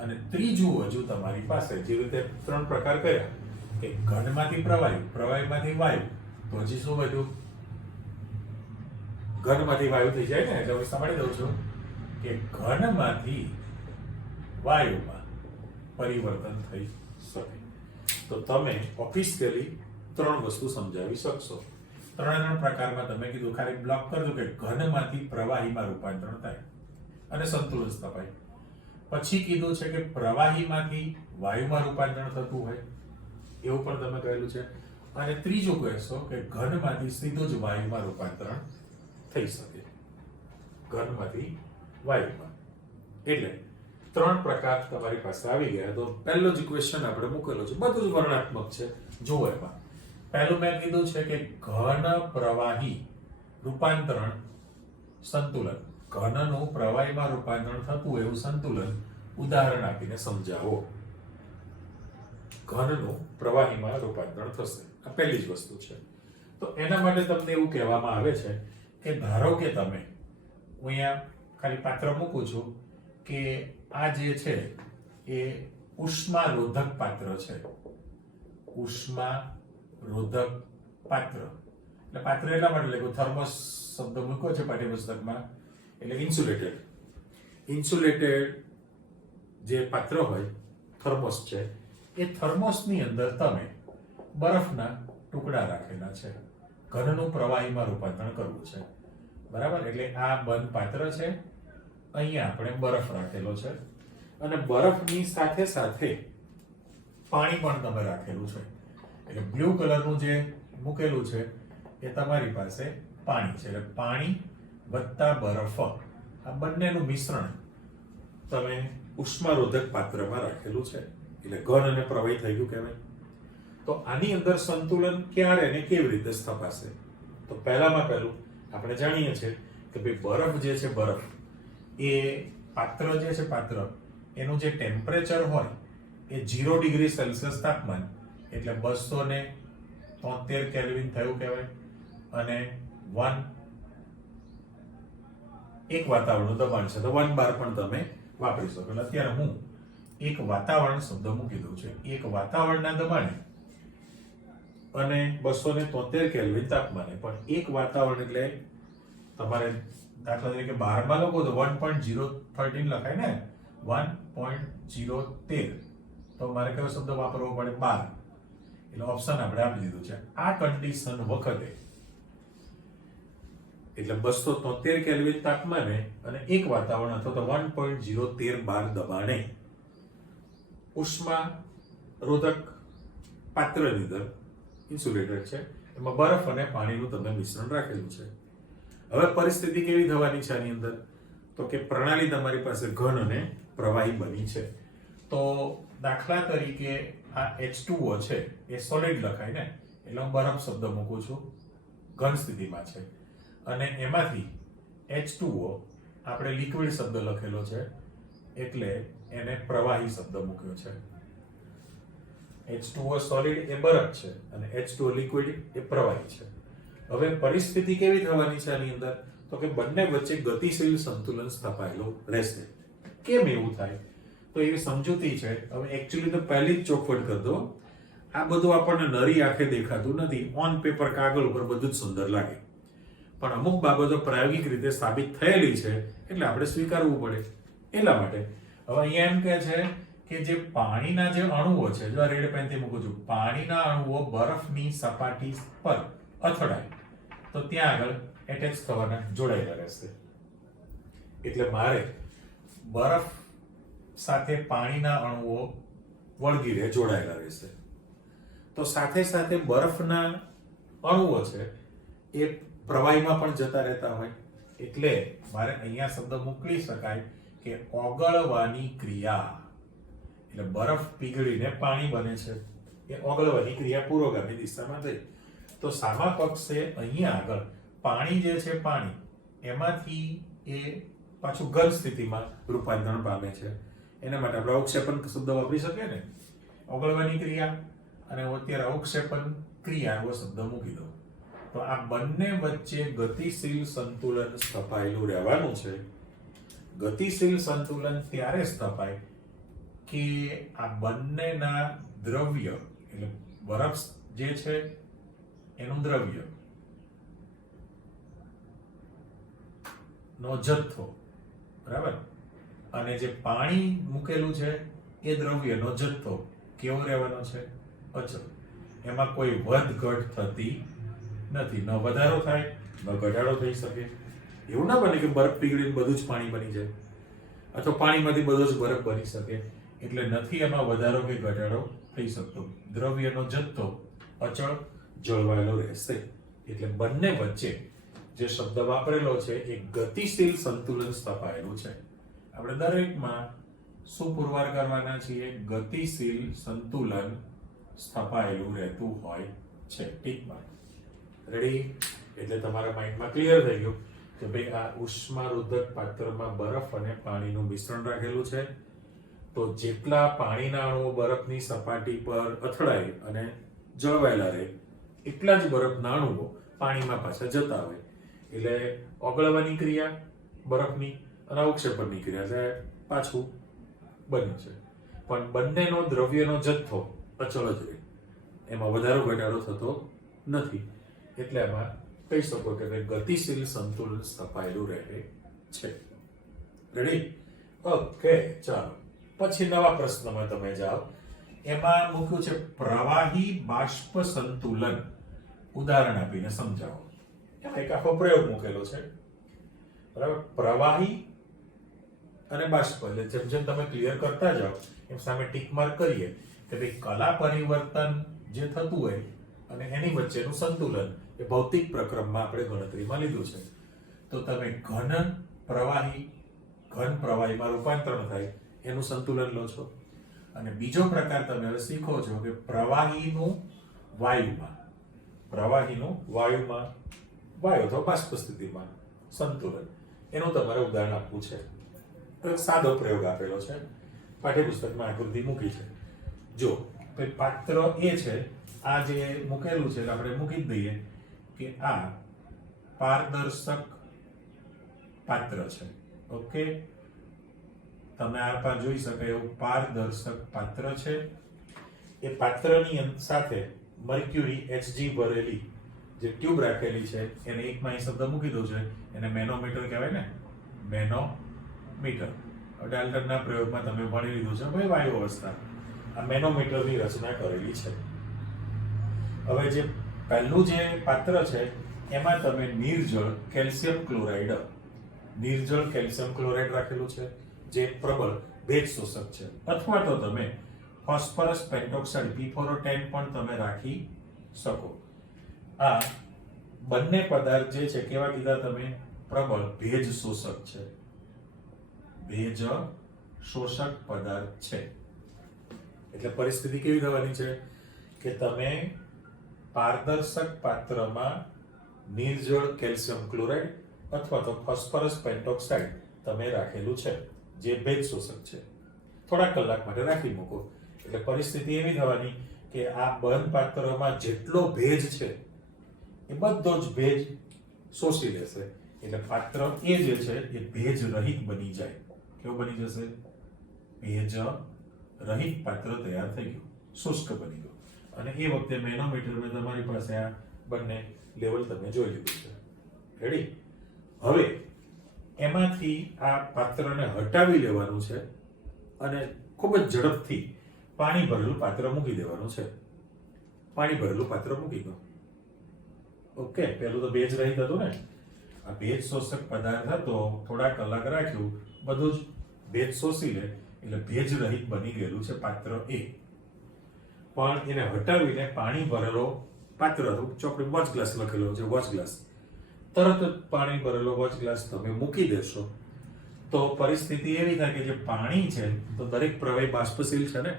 અને ત્રીજું હજુ તમારી પાસે જે રીતે 3 પ્રકાર કર્યા કે ઘનમાંથી પ્રવાહી, પ્રવાહીમાંથી વાયુ, તો હજી શું વધ્યું? ઘનમાંથી વાયુ થઈ જાય ને, એટલે હું સમજાવી દઉં છું કે ઘનમાંથી વાયુમાં પરિવર્તન થઈ શકે. તો તમે ઓફિશિયલી 3 વસ્તુ સમજાવી શકશો. 3 પ્રકારમાં તમે કીધું, ખાલી બ્લોક કરજો કે ઘનમાંથી પ્રવાહીમાં રૂપાંતરણ થાય અને સંતુલન સ્થપાય. પછી કીધું છે કે પ્રવાહીમાંથી વાયુમાં રૂપાંતરણ થતું હોય એવું પણ તમે કહેલું છે. અને ત્રીજું કહેશો કે ઘનમાંથી સીધું જ વાયુમાં રૂપાંતરણ થઈ શકે. ઘનમાંથી વાયુમાં. એટલે 3 પ્રકાર તમારી પાસે આવી ગયા. તો પહેલો જ ક્વેશ્ચન આપણે મૂકેલો છે, બધું જ વર્ણનાત્મક છે. જુઓ એમાં પહેલું મેં કીધું છે કે ઘન પ્રવાહી રૂપાંતરણ સંતુલન. ઘનનું પ્રવાહીમાં રૂપાંતરણ થતું હોય એવું સંતુલન ઉદાહરણ આપીને સમજાવો. ઘનનું પ્રવાહીમાં રૂપાંતરણ થશે, આ પહેલી જ વસ્તુ છે. તો એના માટે તમને એવું કહેવામાં આવે છે કે ધારો કે તમે, હું અહીંયા ખાલી પાત્ર મૂકું છું કે આ જે છે એ ઉષ્મારોધક પાત્ર છે. ઉષ્મારોધક પાત્ર એટલે પાત્ર એટલા માટે લખ્યું, થર્મોસ શબ્દ મૂક્યો છે પાઠ્યપુસ્તકમાં, એટલે ઇન્સ્યુલેટેડ જે પાત્ર હોય, થર્મોસ છે, એ થર્મોસની અંદર તમે બરફના ટુકડા રાખેલા છે. ઘનનું પ્રવાહીમાં રૂપાંતરણ કરવું છે, બરાબર? એટલે આ બંધ પાત્ર છે, અહીંયા આપણે બરફ રાખેલો છે અને બરફની સાથે સાથે પાણી પણ તમે રાખેલું છે. એટલે બ્લુ કલરનું જે મૂકેલું છે એ તમારી પાસે પાણી છે. એટલે પાણી વત્તા બરફ, આ બંનેનું મિશ્રણ તમે ઉષ્મારોધક પાત્રમાં રાખેલું છે. એટલે ઘન અને પ્રવાહી થઈ ગયું કહેવાય. તો આની અંદર સંતુલન ક્યારે અને કેવી રીતે સ્થપાશે? તો પહેલામાં પહેલું આપણે જાણીએ છીએ કે ભાઈ બરફ જે છે, બરફ એ પાત્ર જે છે, પાત્ર એનું જે ટેમ્પરેચર હોય એ 0 ડિગ્રી સેલ્સિયસ તાપમાન એટલે 273 કેલ્વિન થયું કહેવાય. અને 1 એક વાતાવરણનું દબાણ છે તો 1 બાર પણ તમે વાપરી શકો. એટલે અત્યારે હું એક વાતાવરણ શબ્દ મૂકી દઉં છું. એક વાતાવરણના દબાણે અને 273 કેલ્વિન તાપમાને. પણ એક વાતાવરણ એટલે તમારે દાખલા તરીકે 12 લખો તો 1.013 લખાય ને, 1.013. તો મારે કયો શબ્દ વાપરવો પડે? 12. એટલે ઓપ્શન આપણે આપી દીધું છે. આ કન્ડિશન વખતે એટલે 273 કેલ્વિન તાપમાને અને એક વાતાવરણ અથવા તો 1.013 બાર દબાણે ઉષ્મારોધક પાત્રની અંદર ઇન્સ્યુલેટેડ છે, એમાં બરફ અને પાણીનું તમે મિશ્રણ રાખેલું છે. હવે પરિસ્થિતિ કેવી થવાની છે આની અંદર? તો કે પ્રણાલી તમારી પાસે ઘન અને પ્રવાહી બની છે. તો દાખલા તરીકે આ H2O છે એ સોલિડ લખાય ને, એટલે હું બરફ શબ્દ મૂકું છું, ઘન સ્થિતિમાં છે. અને એમાંથી H2O આપણે લિક્વિડ શબ્દ લખેલો છે એટલે એને પ્રવાહી શબ્દ મૂક્યો છે. H2O સોલિડ એ બરફ છે અને H2O લિક્વિડ એ પ્રવાહી છે. હવે પરિસ્થિતિ કેવી થવાની છે આની અંદર? તો કે બંને વચ્ચે ગતિશીલ સંતુલન સ્થપાયેલું રહેશે. કેમ એવું થાય? તો એવી સમજૂતી છે. હવે એકચ્યુઅલી તો પહેલી જ ચોખવટ કરી દો, આ બધું આપણને નરી આંખે દેખાતું નથી. ઓન પેપર, કાગળ ઉપર બધું જ સુંદર લાગે, પણ અમુક બાબતો પ્રાયોગિક રીતે સાબિત થયેલી છે એટલે આપણે સ્વીકારવું પડે. એટલા માટે હવે અહીંયા એમ કહે છે કે જે પાણીના જે અણુઓ છે, જો આ રેડ પેનથી મૂકું છું, પાણીના અણુઓ બરફની સપાટી પર અથડાય તો ત્યાં આગળ એટેચ થવાના જોડાયેલા રહેશે. એટલે મારે બરફ સાથે પાણીના અણુઓ વળગી રહે, જોડાયેલા રહેશે. તો સાથે સાથે બરફના અણુઓ છે એ પ્રવાહીમાં પણ જતા રહેતા હોય. એટલે મારે અહીંયા શબ્દ મોકલી શકાય કે ઓગળવાની ક્રિયા. એટલે બરફ પીગળીને પાણી બને છે, એ ઓગળવાની ક્રિયા પુરોગામી દિશામાં થઈ. તો સામા પક્ષે અહીંયા આગળ પાણી જે છે, પાણી એમાંથી એ પાછું ઘન સ્થિતિમાં રૂપાંતરણ પામે છે. એના માટે આપણે અવક્ષેપન શબ્દ વાપરી શકીએ ને, ઓગળવાની ક્રિયા. અને અત્યારે અવક્ષેપન ક્રિયા એવો શબ્દ મૂકી દો તો આ બંને વચ્ચે ગતિશીલ સંતુલન સ્થપાયેલું રહેવાનું છે. ગતિશીલ સંતુલન ત્યારે સ્થપાય કે આ બંનેના દ્રવ્ય એટલે બરફ જે છે એનું દ્રવ્ય નો જથ્થો, બરાબર, અને જે પાણી મૂકેલું છે એ દ્રવ્યનો જથ્થો કેવો રહેવાનો છે? અચળ. એમાં કોઈ વધ ઘટ થતી નથી. ન વધારો થાય ન ઘટાડો થઈ શકે. એવું ના બને કે બરફ પીગળીને બધું જ પાણી બની જાય, અથવા પાણીમાંથી બધો જ બરફ બની શકે. એટલે નથી એમાં વધારો કે ઘટાડો થઈ શકતો. દ્રવ્યનો જથ્થો અચળ જળવાયેલો રહેશે. એટલે બંને વચ્ચે જે શબ્દ વાપરેલો છે એ ગતિશીલ સંતુલન સ્થપાયેલું છે. આપણે દરેકમાં શું પુરવાર કરવાના છીએ? ગતિશીલ સંતુલન સ્થપાયેલું રહેતું હોય છે. ટીકમાં રેડી? એટલે તમારા માઇન્ડમાં ક્લિયર થઈ ગયું કે ભાઈ આ ઉષ્મારોધક પાત્રમાં બરફ અને પાણીનું મિશ્રણ રાખેલું છે. તો જેટલા પાણીના અણુઓ બરફની સપાટી પર અથડાય અને જળવાયેલા રહે એટલા જ બરફના અણુઓ પાણીમાં પાછા જતા હોય. એટલે ઓગળવાની ક્રિયા બરફની અને અવક્ષેપણની ક્રિયા એટલે પાછું બન્યું છે. પણ બંનેનો દ્રવ્યનો જથ્થો અચળ જ રહે, એમાં વધારો ઘટાડો થતો નથી. એટલે એમાં કહી શકો કે ગતિશીલ સંતુલન સ્થપાયેલું રહે છે. રેડી? ઓકે, ચાલો પછી નવા પ્રશ્નમાં તમે જાઓ. એમાં મૂક્યું છે પ્રવાહી બાષ્પ સંતુલન. ઉદાહરણ આપીને સમજાવો. એમાં એક આખો પ્રયોગ મૂકેલો છે, બરાબર? પ્રવાહી અને બાષ્પ, એટલે જેમ જેમ તમે ક્લિયર કરતા જાઓ એમ સામે ટીક માર્ક કરીએ કે ભાઈ કલા પરિવર્તન જે થતું હોય અને એની વચ્ચેનું સંતુલન એ ભૌતિક પ્રક્રમમાં આપણે ગણતરીમાં લીધું છે. તો તમે ઘન પ્રવાહીમાં રૂપાંતરણ થાય એનું સંતુલન લો છો. અને બીજો પ્રકાર તમે હવે શીખો છો કે પ્રવાહીનું વાયુમાં વાયુ અથવા બાષ્પ સ્થિતિમાં સંતુલન, એનું તમારે ઉદાહરણ આપવું છે. એક સાદો પ્રયોગ આપેલો છે, પાઠ્યપુસ્તકમાં આકૃતિ મૂકી છે. જો પાત્ર એ છે, આ જે મૂકેલું છે આપણે મૂકી જ દઈએ કે આ પારદર્શક પાત્ર છે. ઓકે, તમે આ પર જોઈ શકાય એવું પારદર્શક પાત્ર છે. એ પાત્રની સાથે મર્ક્યુરી Hg ભરેલી જે ટ્યુબ રાખેલી છે એને એકમાં એ શબ્દ મૂકી દો છે, એને મેનોમીટર કહેવાય ને, મેનોમીટર. ડાલ્ટનના પ્રયોગમાં તમે ભણી લીધું છે ભાઈ વાયુ અવસ્થા. આ મેનોમીટરની રચના કરેલી છે. હવે જે પહેલું જે પાત્ર છે એમાં તમે નિર્જળ કેલ્શિયમ ક્લોરાઇડ રાખેલું છે જે પ્રબળ ભેજ શોષક છે. અથવા તો તમે ફોસ્ફરસ પેન્ટોક્સાઇડ P4O10 પણ તમે રાખી શકો. આ બંને પદાર્થ જે છે કેવા કીધા તમે? પ્રબળ ભેજ શોષક છે, ભેજ શોષક પદાર્થ છે. એટલે પરિસ્થિતિ કેવી થવાની છે કે તમે પારદર્શક પાત્રમાં નિર્જળ કેલ્શિયમ ક્લોરાઇડ અથવા તો ફોસ્ફરસ પેન્ટોક્સાઇડ તમે રાખેલું છે જે ભેજ શોષક છે. થોડા કલાક માટે રાખી મૂકો એટલે પરિસ્થિતિ એવી થવાની કે આ બંધ પાત્રમાં જેટલો ભેજ છે એ બધો જ ભેજ શોષી લેશે. એટલે પાત્ર એ જે છે એ ભેજ રહિત બની જાય. કેવું બની જશે? ભેજ રહિત પાત્ર તૈયાર થઈ ગયું, શુષ્ક બની ગયું. અને એ વખતે મેનોમીટરમાં તમારી પાસે આ બંને લેવલ તમે જોઈ લીધું છે. રેડી? હવે એમાંથી આ પાત્રને હટાવી લેવાનું છે અને ખૂબ જ ઝડપથી પાણી ભરેલું પાત્ર મૂકી દેવાનું છે. પાણી ભરેલું પાત્ર મૂકી દો. ઓકે, પેલું તો ભેજ રહિત હતું ને, આ ભેજ શોષક પદાર્થ હતો, થોડા કલાક રાખ્યું, બધું જ ભેજ શોષી લે એટલે ભેજ રહિત બની ગયેલું છે પાત્ર એ. પણ એને હટાવીને પાણી ભરેલો પાત્ર હતું, ચોપડી વોચ ગ્લાસ લખેલો છે, વોચ ગ્લાસ, તરત જ પાણી ભરેલો વોચ ગ્લાસ તમે મૂકી દેશો તો પરિસ્થિતિ એવી થાય કે જે પાણી છે તો દરેક પ્રવાહી બાષ્પશીલ છે ને,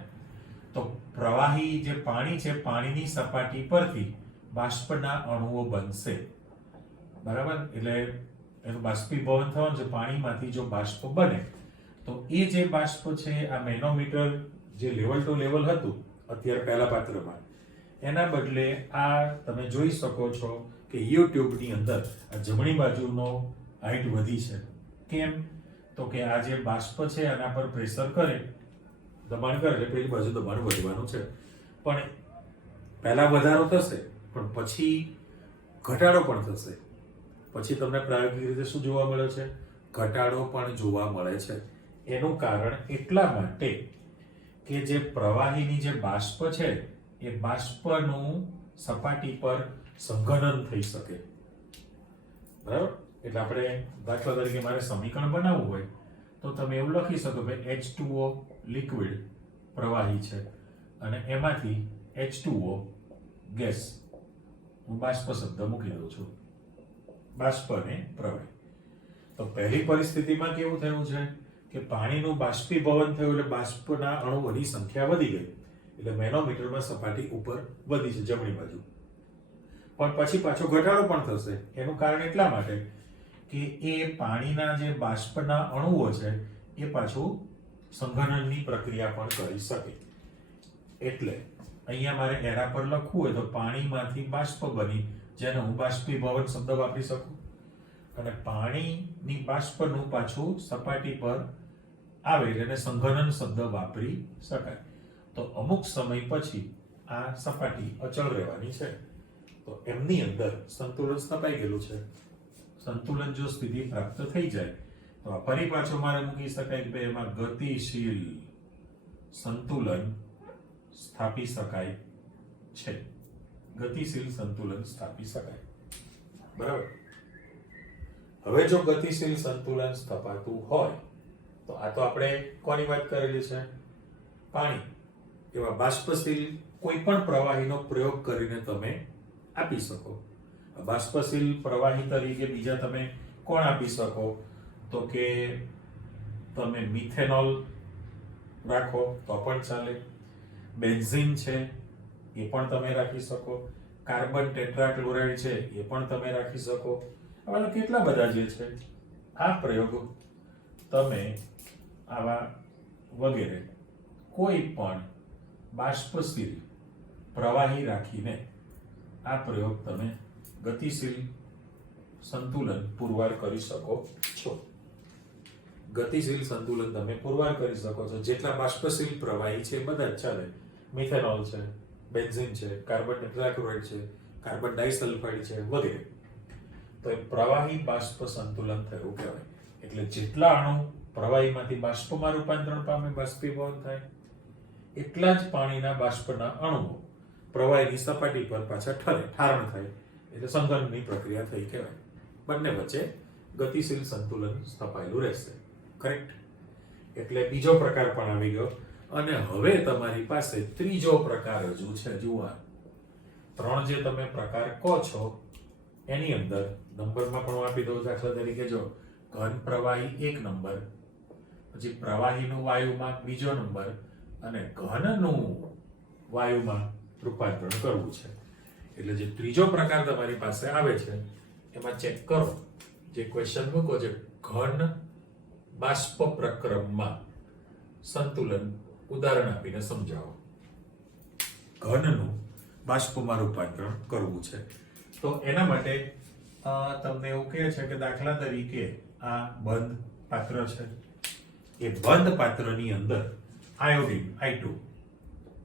તો પ્રવાહી જે પાણી છે પાણીની સપાટી પરથી બાષ્પના અણુઓ બનશે. બરાબર? એટલે એનું બાષ્પીભવન થવાનું છે. પાણીમાંથી જો બાષ્પ બને તો એ જે બાષ્પ છે આ મેનોમીટર જે લેવલ ટુ લેવલ હતું અત્યારે પહેલા પાત્રમાં એના બદલે આ તમે જોઈ શકો છો કે યુટ્યુબની અંદર આ જમણી બાજુનો હાઈટ વધી છે. કેમ? તો કે આ જે બાષ્પ છે આના પર પ્રેશર કરે, દબાણ કરે એટલે પેલી બાજુ દબાણ વધવાનું છે. પણ પહેલા વધારો થશે પણ પછી ઘટાડો પણ થશે. પછી તમને પ્રાયોગિક રીતે શું જોવા મળે છે? ઘટાડો પણ જોવા મળે છે. એનું કારણ એટલા માટે કે જે પ્રવાહીની જે બાષ્પ છે એ બાષ્પનું સપાટી પર સંઘનન થઈ શકે. બરાબર? એટલે આપણે દાખલા તરીકે મારે સમીકરણ બનાવવું હોય તો તમે એવું લખી શકો કે H2O લિક્વિડ પ્રવાહી છે અને એમાંથી H2O ગેસ, હું બાષ્પ શબ્દ મૂકી દઉં છું, બાષ્પ અને પ્રવાહી. તો પહેલી પરિસ્થિતિમાં કેવું થયું છે કે પાણીનું બાષ્પીભવન થયું એટલે બાષ્પના અણુઓની સંખ્યા વધી ગઈ એટલે મેનોમીટરમાં સપાટી ઉપર વધી છે જમણી બાજુ. પણ પછી પાછો ઘટાડો પણ થશે. એનું કારણ એટલા માટે કે એ પાણીના જે બાષ્પના અણુઓ છે એ પાછું સંઘનનની પ્રક્રિયા પણ કરી શકે. એટલે અહીંયા મારે એના પર લખવું હોય તો પાણીમાંથી બાષ્પ બની, જેને હું બાષ્પીભવન શબ્દ વાપરી શકું, અને પાણીની બાષ્પનું પાછું સપાટી પર આવે એટલે સંઘનન શબ્દ વાપરી શકાય. તો અમુક સમય પછી આ સપાટી અચળ રહેવાની છે. તો એમની અંદર સંતુલન સ્થપાઈ ગયેલું છે. સંતુલન જો સ્થિતિ પ્રાપ્ત થઈ જાય તો આ ફરી પાછો મારે મૂકી શકાય કે ભાઈ એમાં ગતિશીલ સંતુલન સ્થાપી શકાય છે. ગતિશીલ સંતુલન સ્થાપી શકાય. બરાબર? હવે જો ગતિશીલ સંતુલન સ્થપાતું હોય તો આ તો આપણે કોની વાત કરેલી છે? પાણી. એવા બાષ્પશીલ કોઈ પણ પ્રવાહીનો પ્રયોગ કરીને તમે આપી શકો. બાષ્પશીલ પ્રવાહી તરીકે બીજા તમે કોણ આપી શકો? તો કે તમે મિથેનોલ રાખો તો પણ ચાલે, બેન્ઝીન છે એ પણ તમે રાખી શકો, કાર્બન ટેટ્રાક્લોરાઇડ છે એ પણ તમે રાખી શકો. આવા કેટલા બધા જે છે આ પ્રયોગ તમે આવા વગેરે કોઈ પણ બાષ્પશીલ પ્રવાહી રાખીને આ પ્રયોગ તમે ગતિશીલ સંતુલન પુરવાર કરી શકો છો. ગતિશીલ સંતુલન તમે પુરવાર કરી શકો છો. જેટલા બાષ્પશીલ પ્રવાહી છે બધા જ ચાલે. મિથેનોલ છે, બેન્ઝીન છે, કાર્બન ટેટ્રાક્લોરાઇડ છે, કાર્બન ડાઇસલ્ફાઇડ છે વગેરે. તો એ પ્રવાહી બાષ્પ સંતુલન થયું કહેવાય. એટલે જેટલા અણુ પ્રવાહીમાંથી બાષ્પમાં રૂપાંતરણ પામે, બાષ્પીભવન થાય, એટલા જ પાણીના બાષ્પના અણુઓ પ્રવાહીની સપાટી પર પાછા ઠારણ થાય એટલે સંઘનનની પ્રક્રિયા થઈ કહેવાય. બંને વચ્ચે ગતિશીલ સંતુલન સ્થપાયેલું રહેશે. કરેક્ટ? એટલે બીજો પ્રકાર પણ આવી ગયો. અને હવે તમારી પાસે ત્રીજો પ્રકાર હજુ છે. જુઓ, ત્રણ જે તમે પ્રકાર કહો છો એની અંદર નંબરમાં પણ આપી દઉં. દાખલા તરીકે જો ઘન પ્રવાહી 1 નંબર, પછી પ્રવાહીનું વાયુમાં બીજો નંબર, અને ઘનનું વાયુમાં રૂપાંતરણ કરવું છે. એટલે જે ત્રીજો પ્રકાર તમારી પાસે આવે છે એમાં ચેક કરો, જે ક્વેશ્ચન મૂકો છે ઘન બાષ્પ પ્રક્રમમાં સંતુલન, ઉદાહરણ આપીને સમજાવો. ઘનનું બાષ્પમાં રૂપાંતરણ કરવું છે. તો એના માટે તમને એવું કહે છે કે દાખલા તરીકે આ બંધ પાત્ર છે. એ બંધ પાત્રની અંદર આયોડિન I2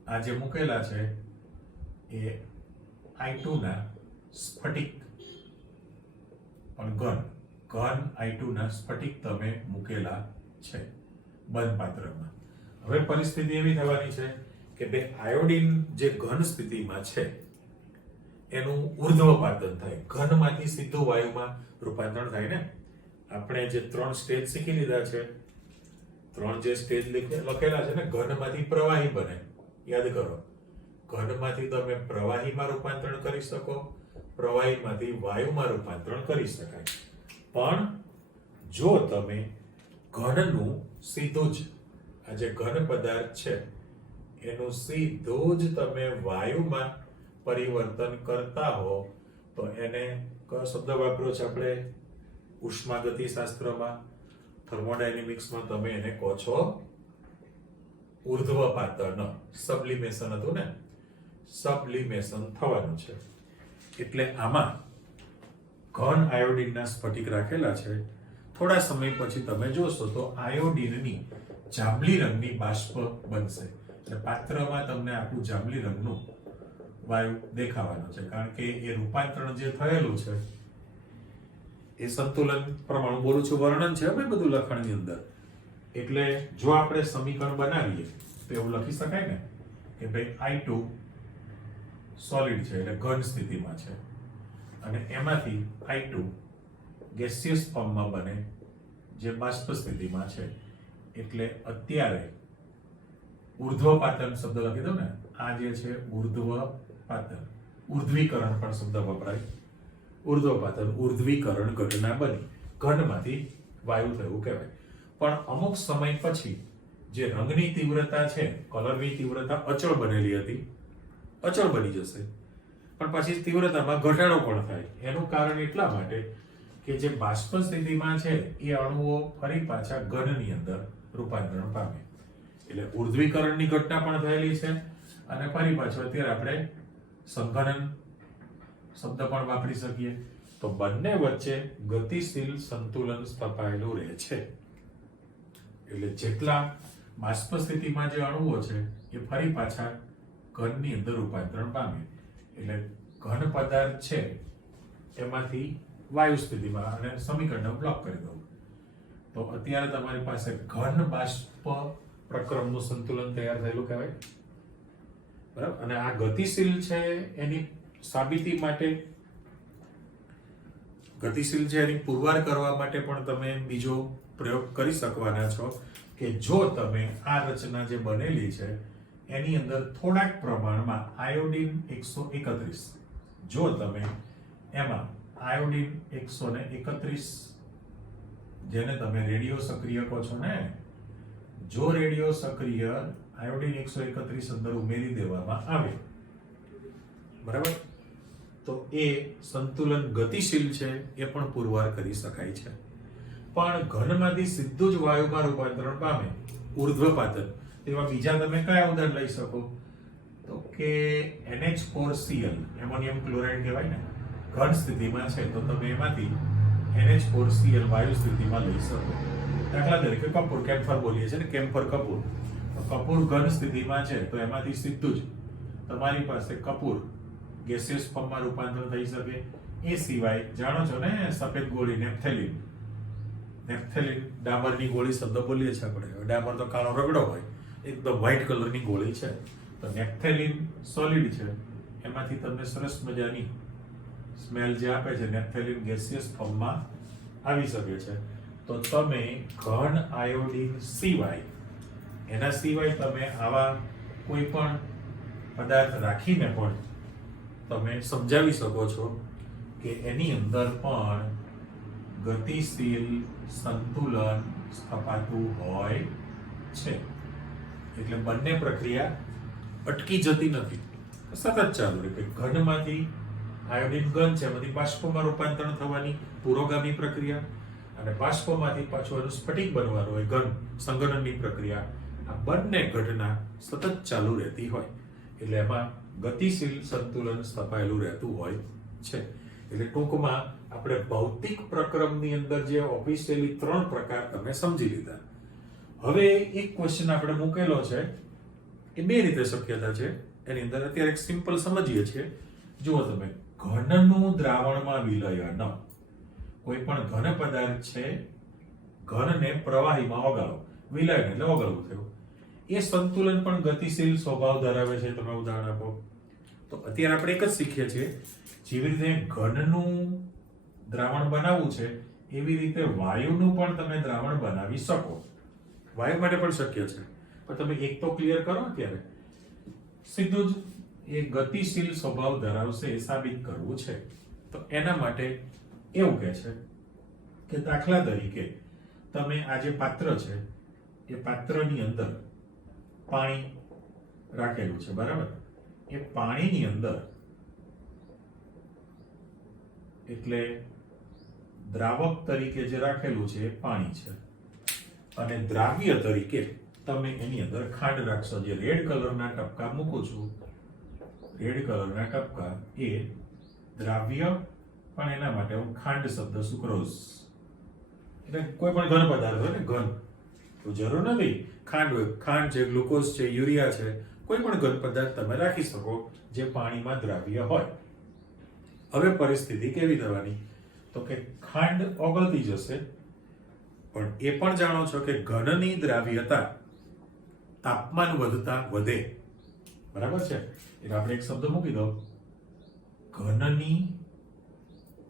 આ જે મૂકેલા છે એ I2 ના સ્ફટિક, પણ ઘન I2 ના સ્ફટિક તમે મૂકેલા છે બંધ પાત્રમાં. હવે પરિસ્થિતિ એવી થવાની છે કે બે આયોડિન જે ઘન સ્થિતિમાં છે એનું ઉર્ધ્વપાતન થાય, ઘનમાંથી સીધું વાયુમાં રૂપાંતરણ થાય ને. આપણે જે 3 સ્ટેજ શીખી લીધા છે, 3 જે સ્ટેજ લખેલા છે ને, ઘનમાંથી પ્રવાહી બને, યાદ કરો. ઘનમાંથી તમે પ્રવાહીમાં રૂપાંતરણ કરી શકો, પ્રવાહીમાંથી વાયુમાં રૂપાંતરણ કરી શકાય. પણ જો તમે ઘનનું સીધું જ આ જે ઘન પદાર્થ છે એનું સીધું જ તમે વાયુમાં પરિવર્તન કરતા હો તો એને કયો શબ્દ વાપર્યો છે આપણે ઉષ્માગતિશાસ્ત્રમાં, થર્મોડાયનેમિક્સમાં? તમે એને કહો છો ઉર્ધ્વપાતન. સબ્લિમેશન હતું ને, સબલિમેશન થવાનું છે. એટલે આમાં ઘન આયોડિનના સ્ફટિક રાખેલા છે. થોડા સમય પછી તમે જોશો તો આયોડિનની જાંબલી રંગની બાષ્પ બનશે. એટલે પાત્રમાં તમને આખું જાંબલી રંગનું વાયુ દેખાવાનું છે, કારણ કે એ રૂપાંતરણ જે થયેલું છે એ સંતુલન પ્રમાણે બોલું છું, વર્ણન છે ભાઈ બધું લખાણની અંદર. એટલે જો આપણે સમીકરણ બનાવીએ તો એવું લખી શકાય ને કે ભાઈ I2 સોલિડ છે એટલે ઘન સ્થિતિમાં છે, અને એમાંથી I2 ગેસિયસ ફોર્મમાં બને જે બાષ્પ સ્થિતિમાં છે. એટલે અત્યારે ઉર્ધ્વપાતન શબ્દ લખી દો ને, આ જે છે ઉર્ધ્વપાતન, ઉર્ધ્વીકરણ પણ શબ્દ વપરાય. ઉર્ધ્વપાતન ઉર્ધ્વીકરણ ઘટના બની, ઘનમાંથી વાયુ થયું કહેવાય. પણ અમુક સમય પછી જે રંગની તીવ્રતા છે, કલરની તીવ્રતા અચળ બનેલી હતી, અચળ બની જશે, પણ પછી તીવ્રતામાં ઘટાડો પણ થાય. એનું કારણ એટલા માટે કે જે બાષ્પ સ્થિતિમાં છે એ અણુઓ ફરી પાછા ઘનની અંદર રૂપાંતરણ પામે. એટલે ઉર્ધ્વીકરણની ઘટના પણ થયેલી છે, અને ફરી પાછું અત્યારે આપણે સંઘનન શબ્દ પણ વાપરી શકીએ. તો બંને વચ્ચે ગતિશીલ સંતુલન સ્થપાયેલું રહે છે. એટલે જેટલા બાષ્પ સ્થિતિમાં જે અણુઓ છે એ ફરી પાછા ઘનની અંદર રૂપાંતરણ પામે. એટલે ઘન પદાર્થ છે એમાંથી વાયુ સ્થિતિમાં, અને સમીકરણ બ્લોક કરી દઉં તો અત્યારે તમારી પાસે ઘન બાષ્પ પ્રક્રમનું સંતુલન તૈયાર થયેલું કહેવાય. બરાબર. અને આ ગતિશીલ છે એની સાબિતી માટે, ગતિશીલ છે એની પુરવાર કરવા માટે પણ તમે બીજો પ્રયોગ કરી શકવાના છો કે જો તમે આ રચના જે બનેલી છે એની અંદર થોડાક પ્રમાણમાં આયોડિન 131, જો તમે એમાં આયોડિન 131 જેને તમે રેડિયો સક્રિય કહો છો ને, જો રેડિયો સક્રિય આયોડિન 131 અંદર ઉમેરી દેવામાં આવે, બરાબર, તો એ સંતુલન ગતિશીલ છે એ પણ પુરવાર કરી શકાય છે. પણ ઘનમાંથી સીધું જ વાયુમાં રૂપાંતરણ પામે, ઉર્ધ્વપાતન, તેવા બીજા તમે કયા ઉદાહરણ લઈ શકો? તો કે NH4Cl, એમોનિયમ ક્લોરાઇડ કહેવાય ને, ઘન સ્થિતિમાં છે તો તમે એમાંથી NH4Cl વાયુ સ્થિતિમાં લઈ શકો. દાખલા તરીકે કપૂર, કેમ્ફર બોલીએ છીએ ને, કેમ્ફર કપૂર. કપૂર ઘન સ્થિતિમાં છે તો એમાંથી સીધું જ તમારી પાસે કપૂર ગેસિયસ ફોર્મમાં રૂપાંતર થઈ શકે. એ સિવાય જાણો છો ને સફેદ ગોળી નેપ્થેલિન, નેપ્થેલિન ડામરની ગોળી શબ્દ બોલીએ છીએ આપણે. ડામર તો કાળો રગડો હોય, એકદમ વ્હાઇટ કલરની ગોળી છે. તો નેપ્થેલિન સોલિડ છે, એમાંથી તમને સરસ મજાની સ્મેલ જે આપે છે, નેપ્થેલિન ગેસિયસ ફોર્મમાં આવી શકે છે. તો તમે ઘન આયોડિન સિવાય, એના સિવાય તમે આવા કોઈ પણ પદાર્થ રાખીને પણ તમે સમજાવી શકો છો કે એની અંદર પણ ગતિશીલ સંતુલન સ્થપાતું હોય છે. એટલે બંને પ્રક્રિયા અટકી જતી નથી, સતત ચાલુ રહે. ઘનમાંથી આયોડિન ઘન છે એમાંથી બાષ્પમાં રૂપાંતરણ થવાની પુરોગામી પ્રક્રિયા, અને બાષ્પમાંથી પાછું એનું સ્ફટિક બનવાનું હોય ઘન સંઘનનની પ્રક્રિયા. આ બંને ઘટના સતત ચાલુ રહેતી હોય, એટલે એમાં ગતિશીલ સંતુલન સ્થપાયેલું રહેતું હોય છે. એટલે ટૂંકમાં આપણે ભૌતિક પ્રક્રમની અંદર જે ઓફિશિયલી 3 પ્રકાર તમે સમજી લીધા. હવે એક ક્વેશ્ચન આપણે મૂકેલો છે, એ 2 રીતે શક્યતા છે એની અંદર. અત્યારે એક સિમ્પલ સમજીએ છીએ. જુઓ તમે, ઘનનું દ્રાવણમાં વિલયન, કોઈ પણ ઘન પદાર્થ છે, ઘનને પ્રવાહીમાં ઓગાળો, વિલયન એટલે ઓગળવું થયું, એ સંતુલન પણ ગતિશીલ સ્વભાવ ધરાવે છે. તમે ઉદાહરણ આપો. તો અત્યારે આપણે એક જ શીખીએ છીએ, જેવી રીતે ઘનનું દ્રાવણ બનાવવું છે એવી રીતે વાયુનું પણ તમે દ્રાવણ બનાવી શકો. વાયુ માટે પણ શક્ય છે, પણ તમે એક તો ક્લિયર કરો. અત્યારે સીધું જ એ ગતિશીલ સ્વભાવ ધરાવશે એ સાબિત કરવું છે. તો એના માટે એવું કહે છે કે દાખલા તરીકે તમે આ જે પાત્ર છે એ પાત્રની અંદર પાણી રાખેલું છે, બરાબર. એ પાણીની અંદર એટલે દ્રાવક તરીકે જે રાખેલું છે એ પાણી છે, અને દ્રાવ્ય તરીકે તમે એની અંદર ખાંડ રાખશો. જે રેડ કલરના ટપકા મૂકું છું રેડ કલરના ટપકા એ દ્રાવ્ય, પણ એના માટે હું ખાંડ શબ્દ સુક્રોઝ, એટલે કોઈ પણ ઘન પદાર્થ હોય ને, ઘન તો જરૂર નથી ખાંડ હોય, ખાંડ છે, ગ્લુકોઝ છે, યુરિયા છે, કોઈ પણ ઘન પદાર્થ તમે રાખી શકો જે પાણીમાં દ્રાવ્ય હોય. હવે પરિસ્થિતિ કેવી થવાની? તો કે ખાંડ ઓગળતી જશે, પણ એ પણ જાણો છો કે ઘનની દ્રાવ્યતા તાપમાન વધતા વધે. બરાબર છે? એટલે આપણે એક શબ્દ મૂકી દો, ઘનની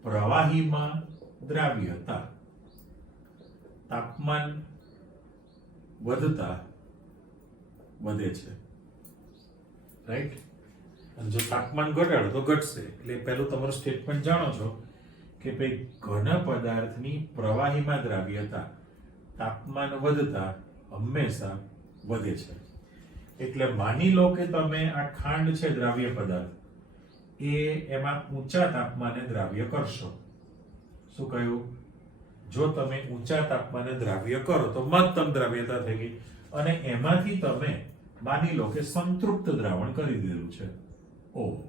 પ્રવાહીમાં દ્રાવ્યતા તાપમાન વધતા વધે છે. રાઈટ? અને જો તાપમાન ઘટાડો તો ઘટશે. એટલે પહેલું તમારું સ્ટેટમેન્ટ જાણો છો કે ભાઈ ઘન પદાર્થની પ્રવાહીમાં દ્રાવ્યતા તાપમાન વધતા હંમેશા વધે છે. એટલે માની લો કે તમે આ ખાંડ છે, દ્રાવ્ય પદાર્થ, એમાં ઊંચા તાપમાને દ્રાવ્ય કરશો. શું કહ્યું? જો તમે ઊંચા તાપમાને દ્રાવ્ય કરો તો મહત્તમ દ્રાવ્યતા થઈ ગઈ, અને એમાંથી તમે માની લો કે સંતૃપ્ત દ્રાવણ કરી દીધું છે.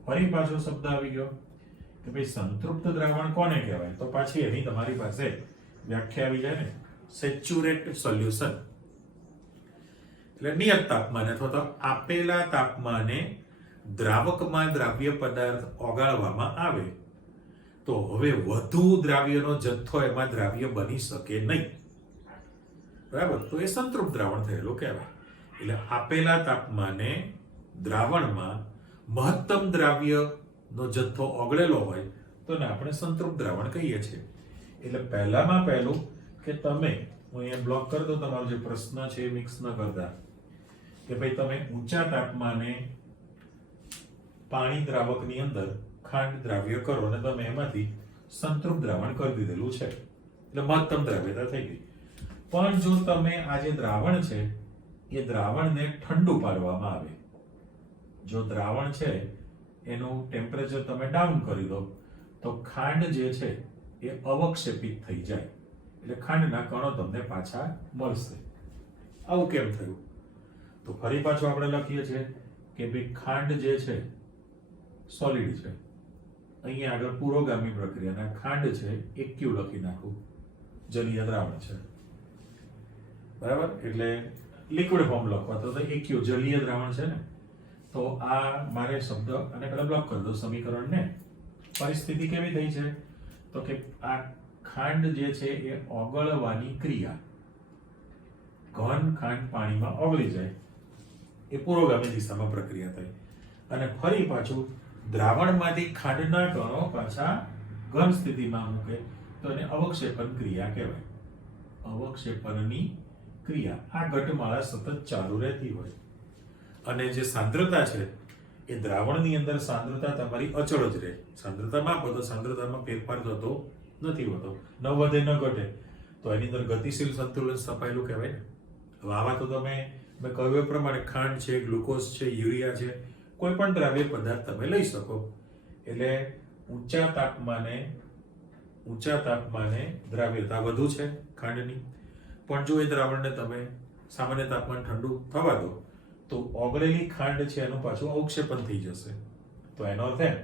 ફરી પાછો શબ્દ આવી ગયો કે ભાઈ સંતૃપ્ત દ્રાવણ કોને કહેવાય? તો પાછી એની તમારી પાસે વ્યાખ્યા આવી જાય ને, સેચ્યુરેટ સોલ્યુશન. એટલે નિયત તાપમાને અથવા તો આપેલા તાપમાને દ્રાવકમાં દ્રાવ્ય પદાર્થ ઓગાળવામાં આવે તો હવે વધુ દ્રાવ્યનો જથ્થો એમાં દ્રાવ્ય બની શકે નહીં. બરાબર? તો એ સંતૃપ્ત દ્રાવણ થયેલું કહેવાય. એટલે આપેલા તાપમાને દ્રાવણમાં મહત્તમ દ્રાવ્યનો જથ્થો ઓગળેલો હોય તો એને આપણે સંતૃપ્ત દ્રાવણ કહીએ છીએ. એટલે પહેલામાં પહેલું કે તમે, હું અહીંયા બ્લોક કરી દઉં, તમારો જે પ્રશ્ન છે એ મિક્સ ન કરતા, કે ભાઈ તમે ઊંચા તાપમાને પાણી દ્રાવકની અંદર ખાંડ દ્રાવ્ય કરો અને તમે એમાંથી સંતૃપ્ત દ્રાવણ કરી દીધેલું છે, એટલે મહત્તમ દ્રાવ્યતા થઈ ગઈ. પણ જો તમે આ જે દ્રાવણ છે એ દ્રાવણને ઠંડુ પાડવામાં આવે, જો દ્રાવણ છે એનું ટેમ્પરેચર તમે ડાઉન કરી દો તો ખાંડ જે છે એ અવક્ષેપિત થઈ જાય, એટલે ખાંડના કણો તમને પાછા મળશે. આવું કેમ થયું? તો ફરી પાછું આપણે લખીએ છીએ કે ભાઈ ખાંડ જે છે સોલિડ છે, અહીંયા આગળ પુરોગામી પ્રક્રિયાના ખાંડ છે એક્યુ લખી નાખું, જલીય દ્રાવણ છે. બરાબર? એટલે લિક્વિડ ફોર્મ લખવા તો એક્યુ જલીય દ્રાવણ છે ને, તો આ મારે શબ્દ અને પેલા બ્લોક કરી દો સમીકરણને. પરિસ્થિતિ કેવી થઈ છે? તો કે આ ખાંડ જે છે એ ઓગળવાની ક્રિયા, ઘન ખાંડ પાણીમાં ઓગળી જાય એ પુરોગામી દિશામાં પ્રક્રિયા થઈ, અને ફરી પાછું દ્રાવણમાંથી ખાંડના કણો પાછા ઘન સ્થિતિમાં મૂકે તો એને અવક્ષેપન ક્રિયા કહેવાય. અવક્ષેપનની ક્રિયા આ ઘટમાળા સતત ચાલુ રહેતી હોય, અને જે સાંદ્રતા છે એ દ્રાવણની અંદર સાંદ્રતા તમારી અચળ જ રહે. સાંદ્રતા માપો તો સાંદ્રતામાં ફેરફાર થતો નથી હોતો, ન વધે ન ઘટે, તો એની અંદર ગતિશીલ સંતુલન સ્થપાયેલું કહેવાય ને. હવે આવા તો તમે મેં કહ્યું એ પ્રમાણે ખાંડ છે, ગ્લુકોઝ છે, યુરિયા છે, કોઈ પણ દ્રાવ્ય પદાર્થ તમે લઈ શકો. એટલે ઊંચા તાપમાને દ્રાવ્યતા વધુ છે ખાંડની, પણ જો એ દ્રાવણને તમે સામાન્ય તાપમાન ઠંડુ થવા દો તો ઓગળેલી ખાંડ છે એનું પાછું અવક્ષેપન થઈ જશે. તો એનો અર્થ એમ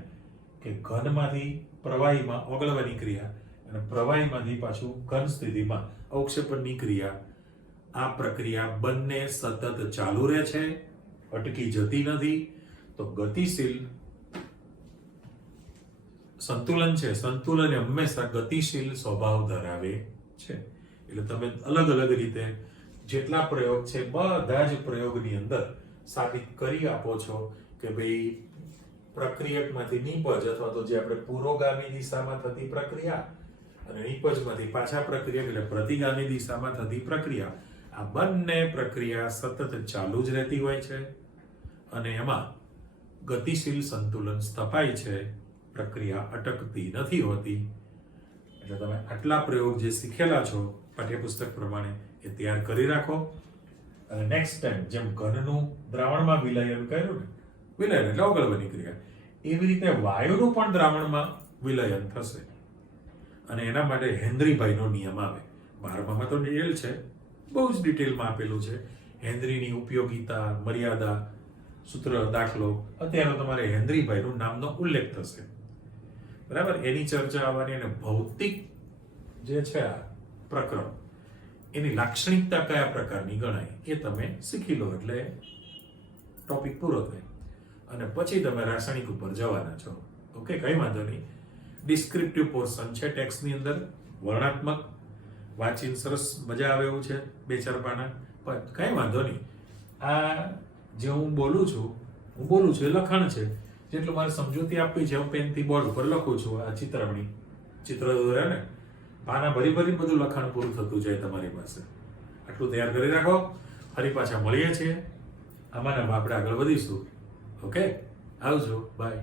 કે ઘનમાંથી પ્રવાહીમાં ઓગળવાની ક્રિયા અને પ્રવાહીમાંથી પાછું ઘન સ્થિતિમાં અવક્ષેપનની ક્રિયા, આ પ્રક્રિયા બંને સતત ચાલુ રહે છે, અટકી જતી નથી. તો ગતિશીલ સંતુલન છે, સંતુલન હંમેશા ગતિશીલ સ્વભાવ ધરાવે છે. એટલે તમે અલગ અલગ રીતે જેટલા પ્રયોગ છે બધા જ પ્રયોગની અંદર સાબિત કરી આપો છો કે ભાઈ પ્રક્રિયકમાંથી નિપજ અથવા તો જે આપણે પુરોગામી દિશામાં થતી પ્રક્રિયા અને નિપજમાંથી પાછા પ્રક્રિયક એટલે પ્રતિગામી દિશામાં થતી પ્રક્રિયા, આ બંને પ્રક્રિયા સતત ચાલુ જ રહેતી હોય છે અને એમાં ગતિશીલ સંતુલન સ્થપાય છે, પ્રક્રિયા અટકતી નથી હોતી. એટલે તમે આટલા પ્રયોગ જે શીખેલા છો પાઠ્યપુસ્તક પ્રમાણે એ તૈયાર કરી રાખો, અને નેક્સ્ટ ટાઈમ જેમ ઘનનું દ્રાવણમાં વિલયન કર્યું ને, વિલયન એટલે ઓગળવાની ક્રિયા, એવી રીતે વાયુનું પણ દ્રાવણમાં વિલયન થશે. અને એના માટે હેનરીભાઈનો નિયમ આવે. 12માં તો ડિટેલ છે, બહુ જ ડિટેલમાં આપેલું છે હેનરીની ઉપયોગિતા, મર્યાદા, સૂત્ર દાખલો અત્યારે તમારે હેનરીભાઈનું નામનો ઉલ્લેખ થશે, બરાબર? એની ચર્ચા આવવાની અને ભૌતિક જે છે આ પ્રકરણ એની લાક્ષણિકતા કયા પ્રકારની ગણાય એ તમે શીખી લો એટલે ટોપિક પૂરો થાય અને પછી તમે રાસાયણિક ઉપર જવાના છો. ઓકે, કઈ વાંધો નહીં. ડિસ્ક્રિપ્ટિવ પોર્શન છે ટેક્સ્ટની અંદર, વર્ણાત્મક વાંચીને સરસ મજા આવે એવું છે, 2-4 પાના, પણ કઈ વાંધો નહીં. આ જે હું બોલું છું એ લખાણ છે. જેટલું મારે સમજૂતી આપવી છે હું પેનથી બોર્ડ ઉપર લખું છું. આ ચિત્ર દોર્યા ને, પાના ભરી બધું લખાણ પૂરું થતું જાય તમારી પાસે. આટલું તૈયાર કરી રાખો, ફરી પાછા મળીએ છીએ. આમાંના આપણે આગળ વધીશું. ઓકે, આવજો, બાય.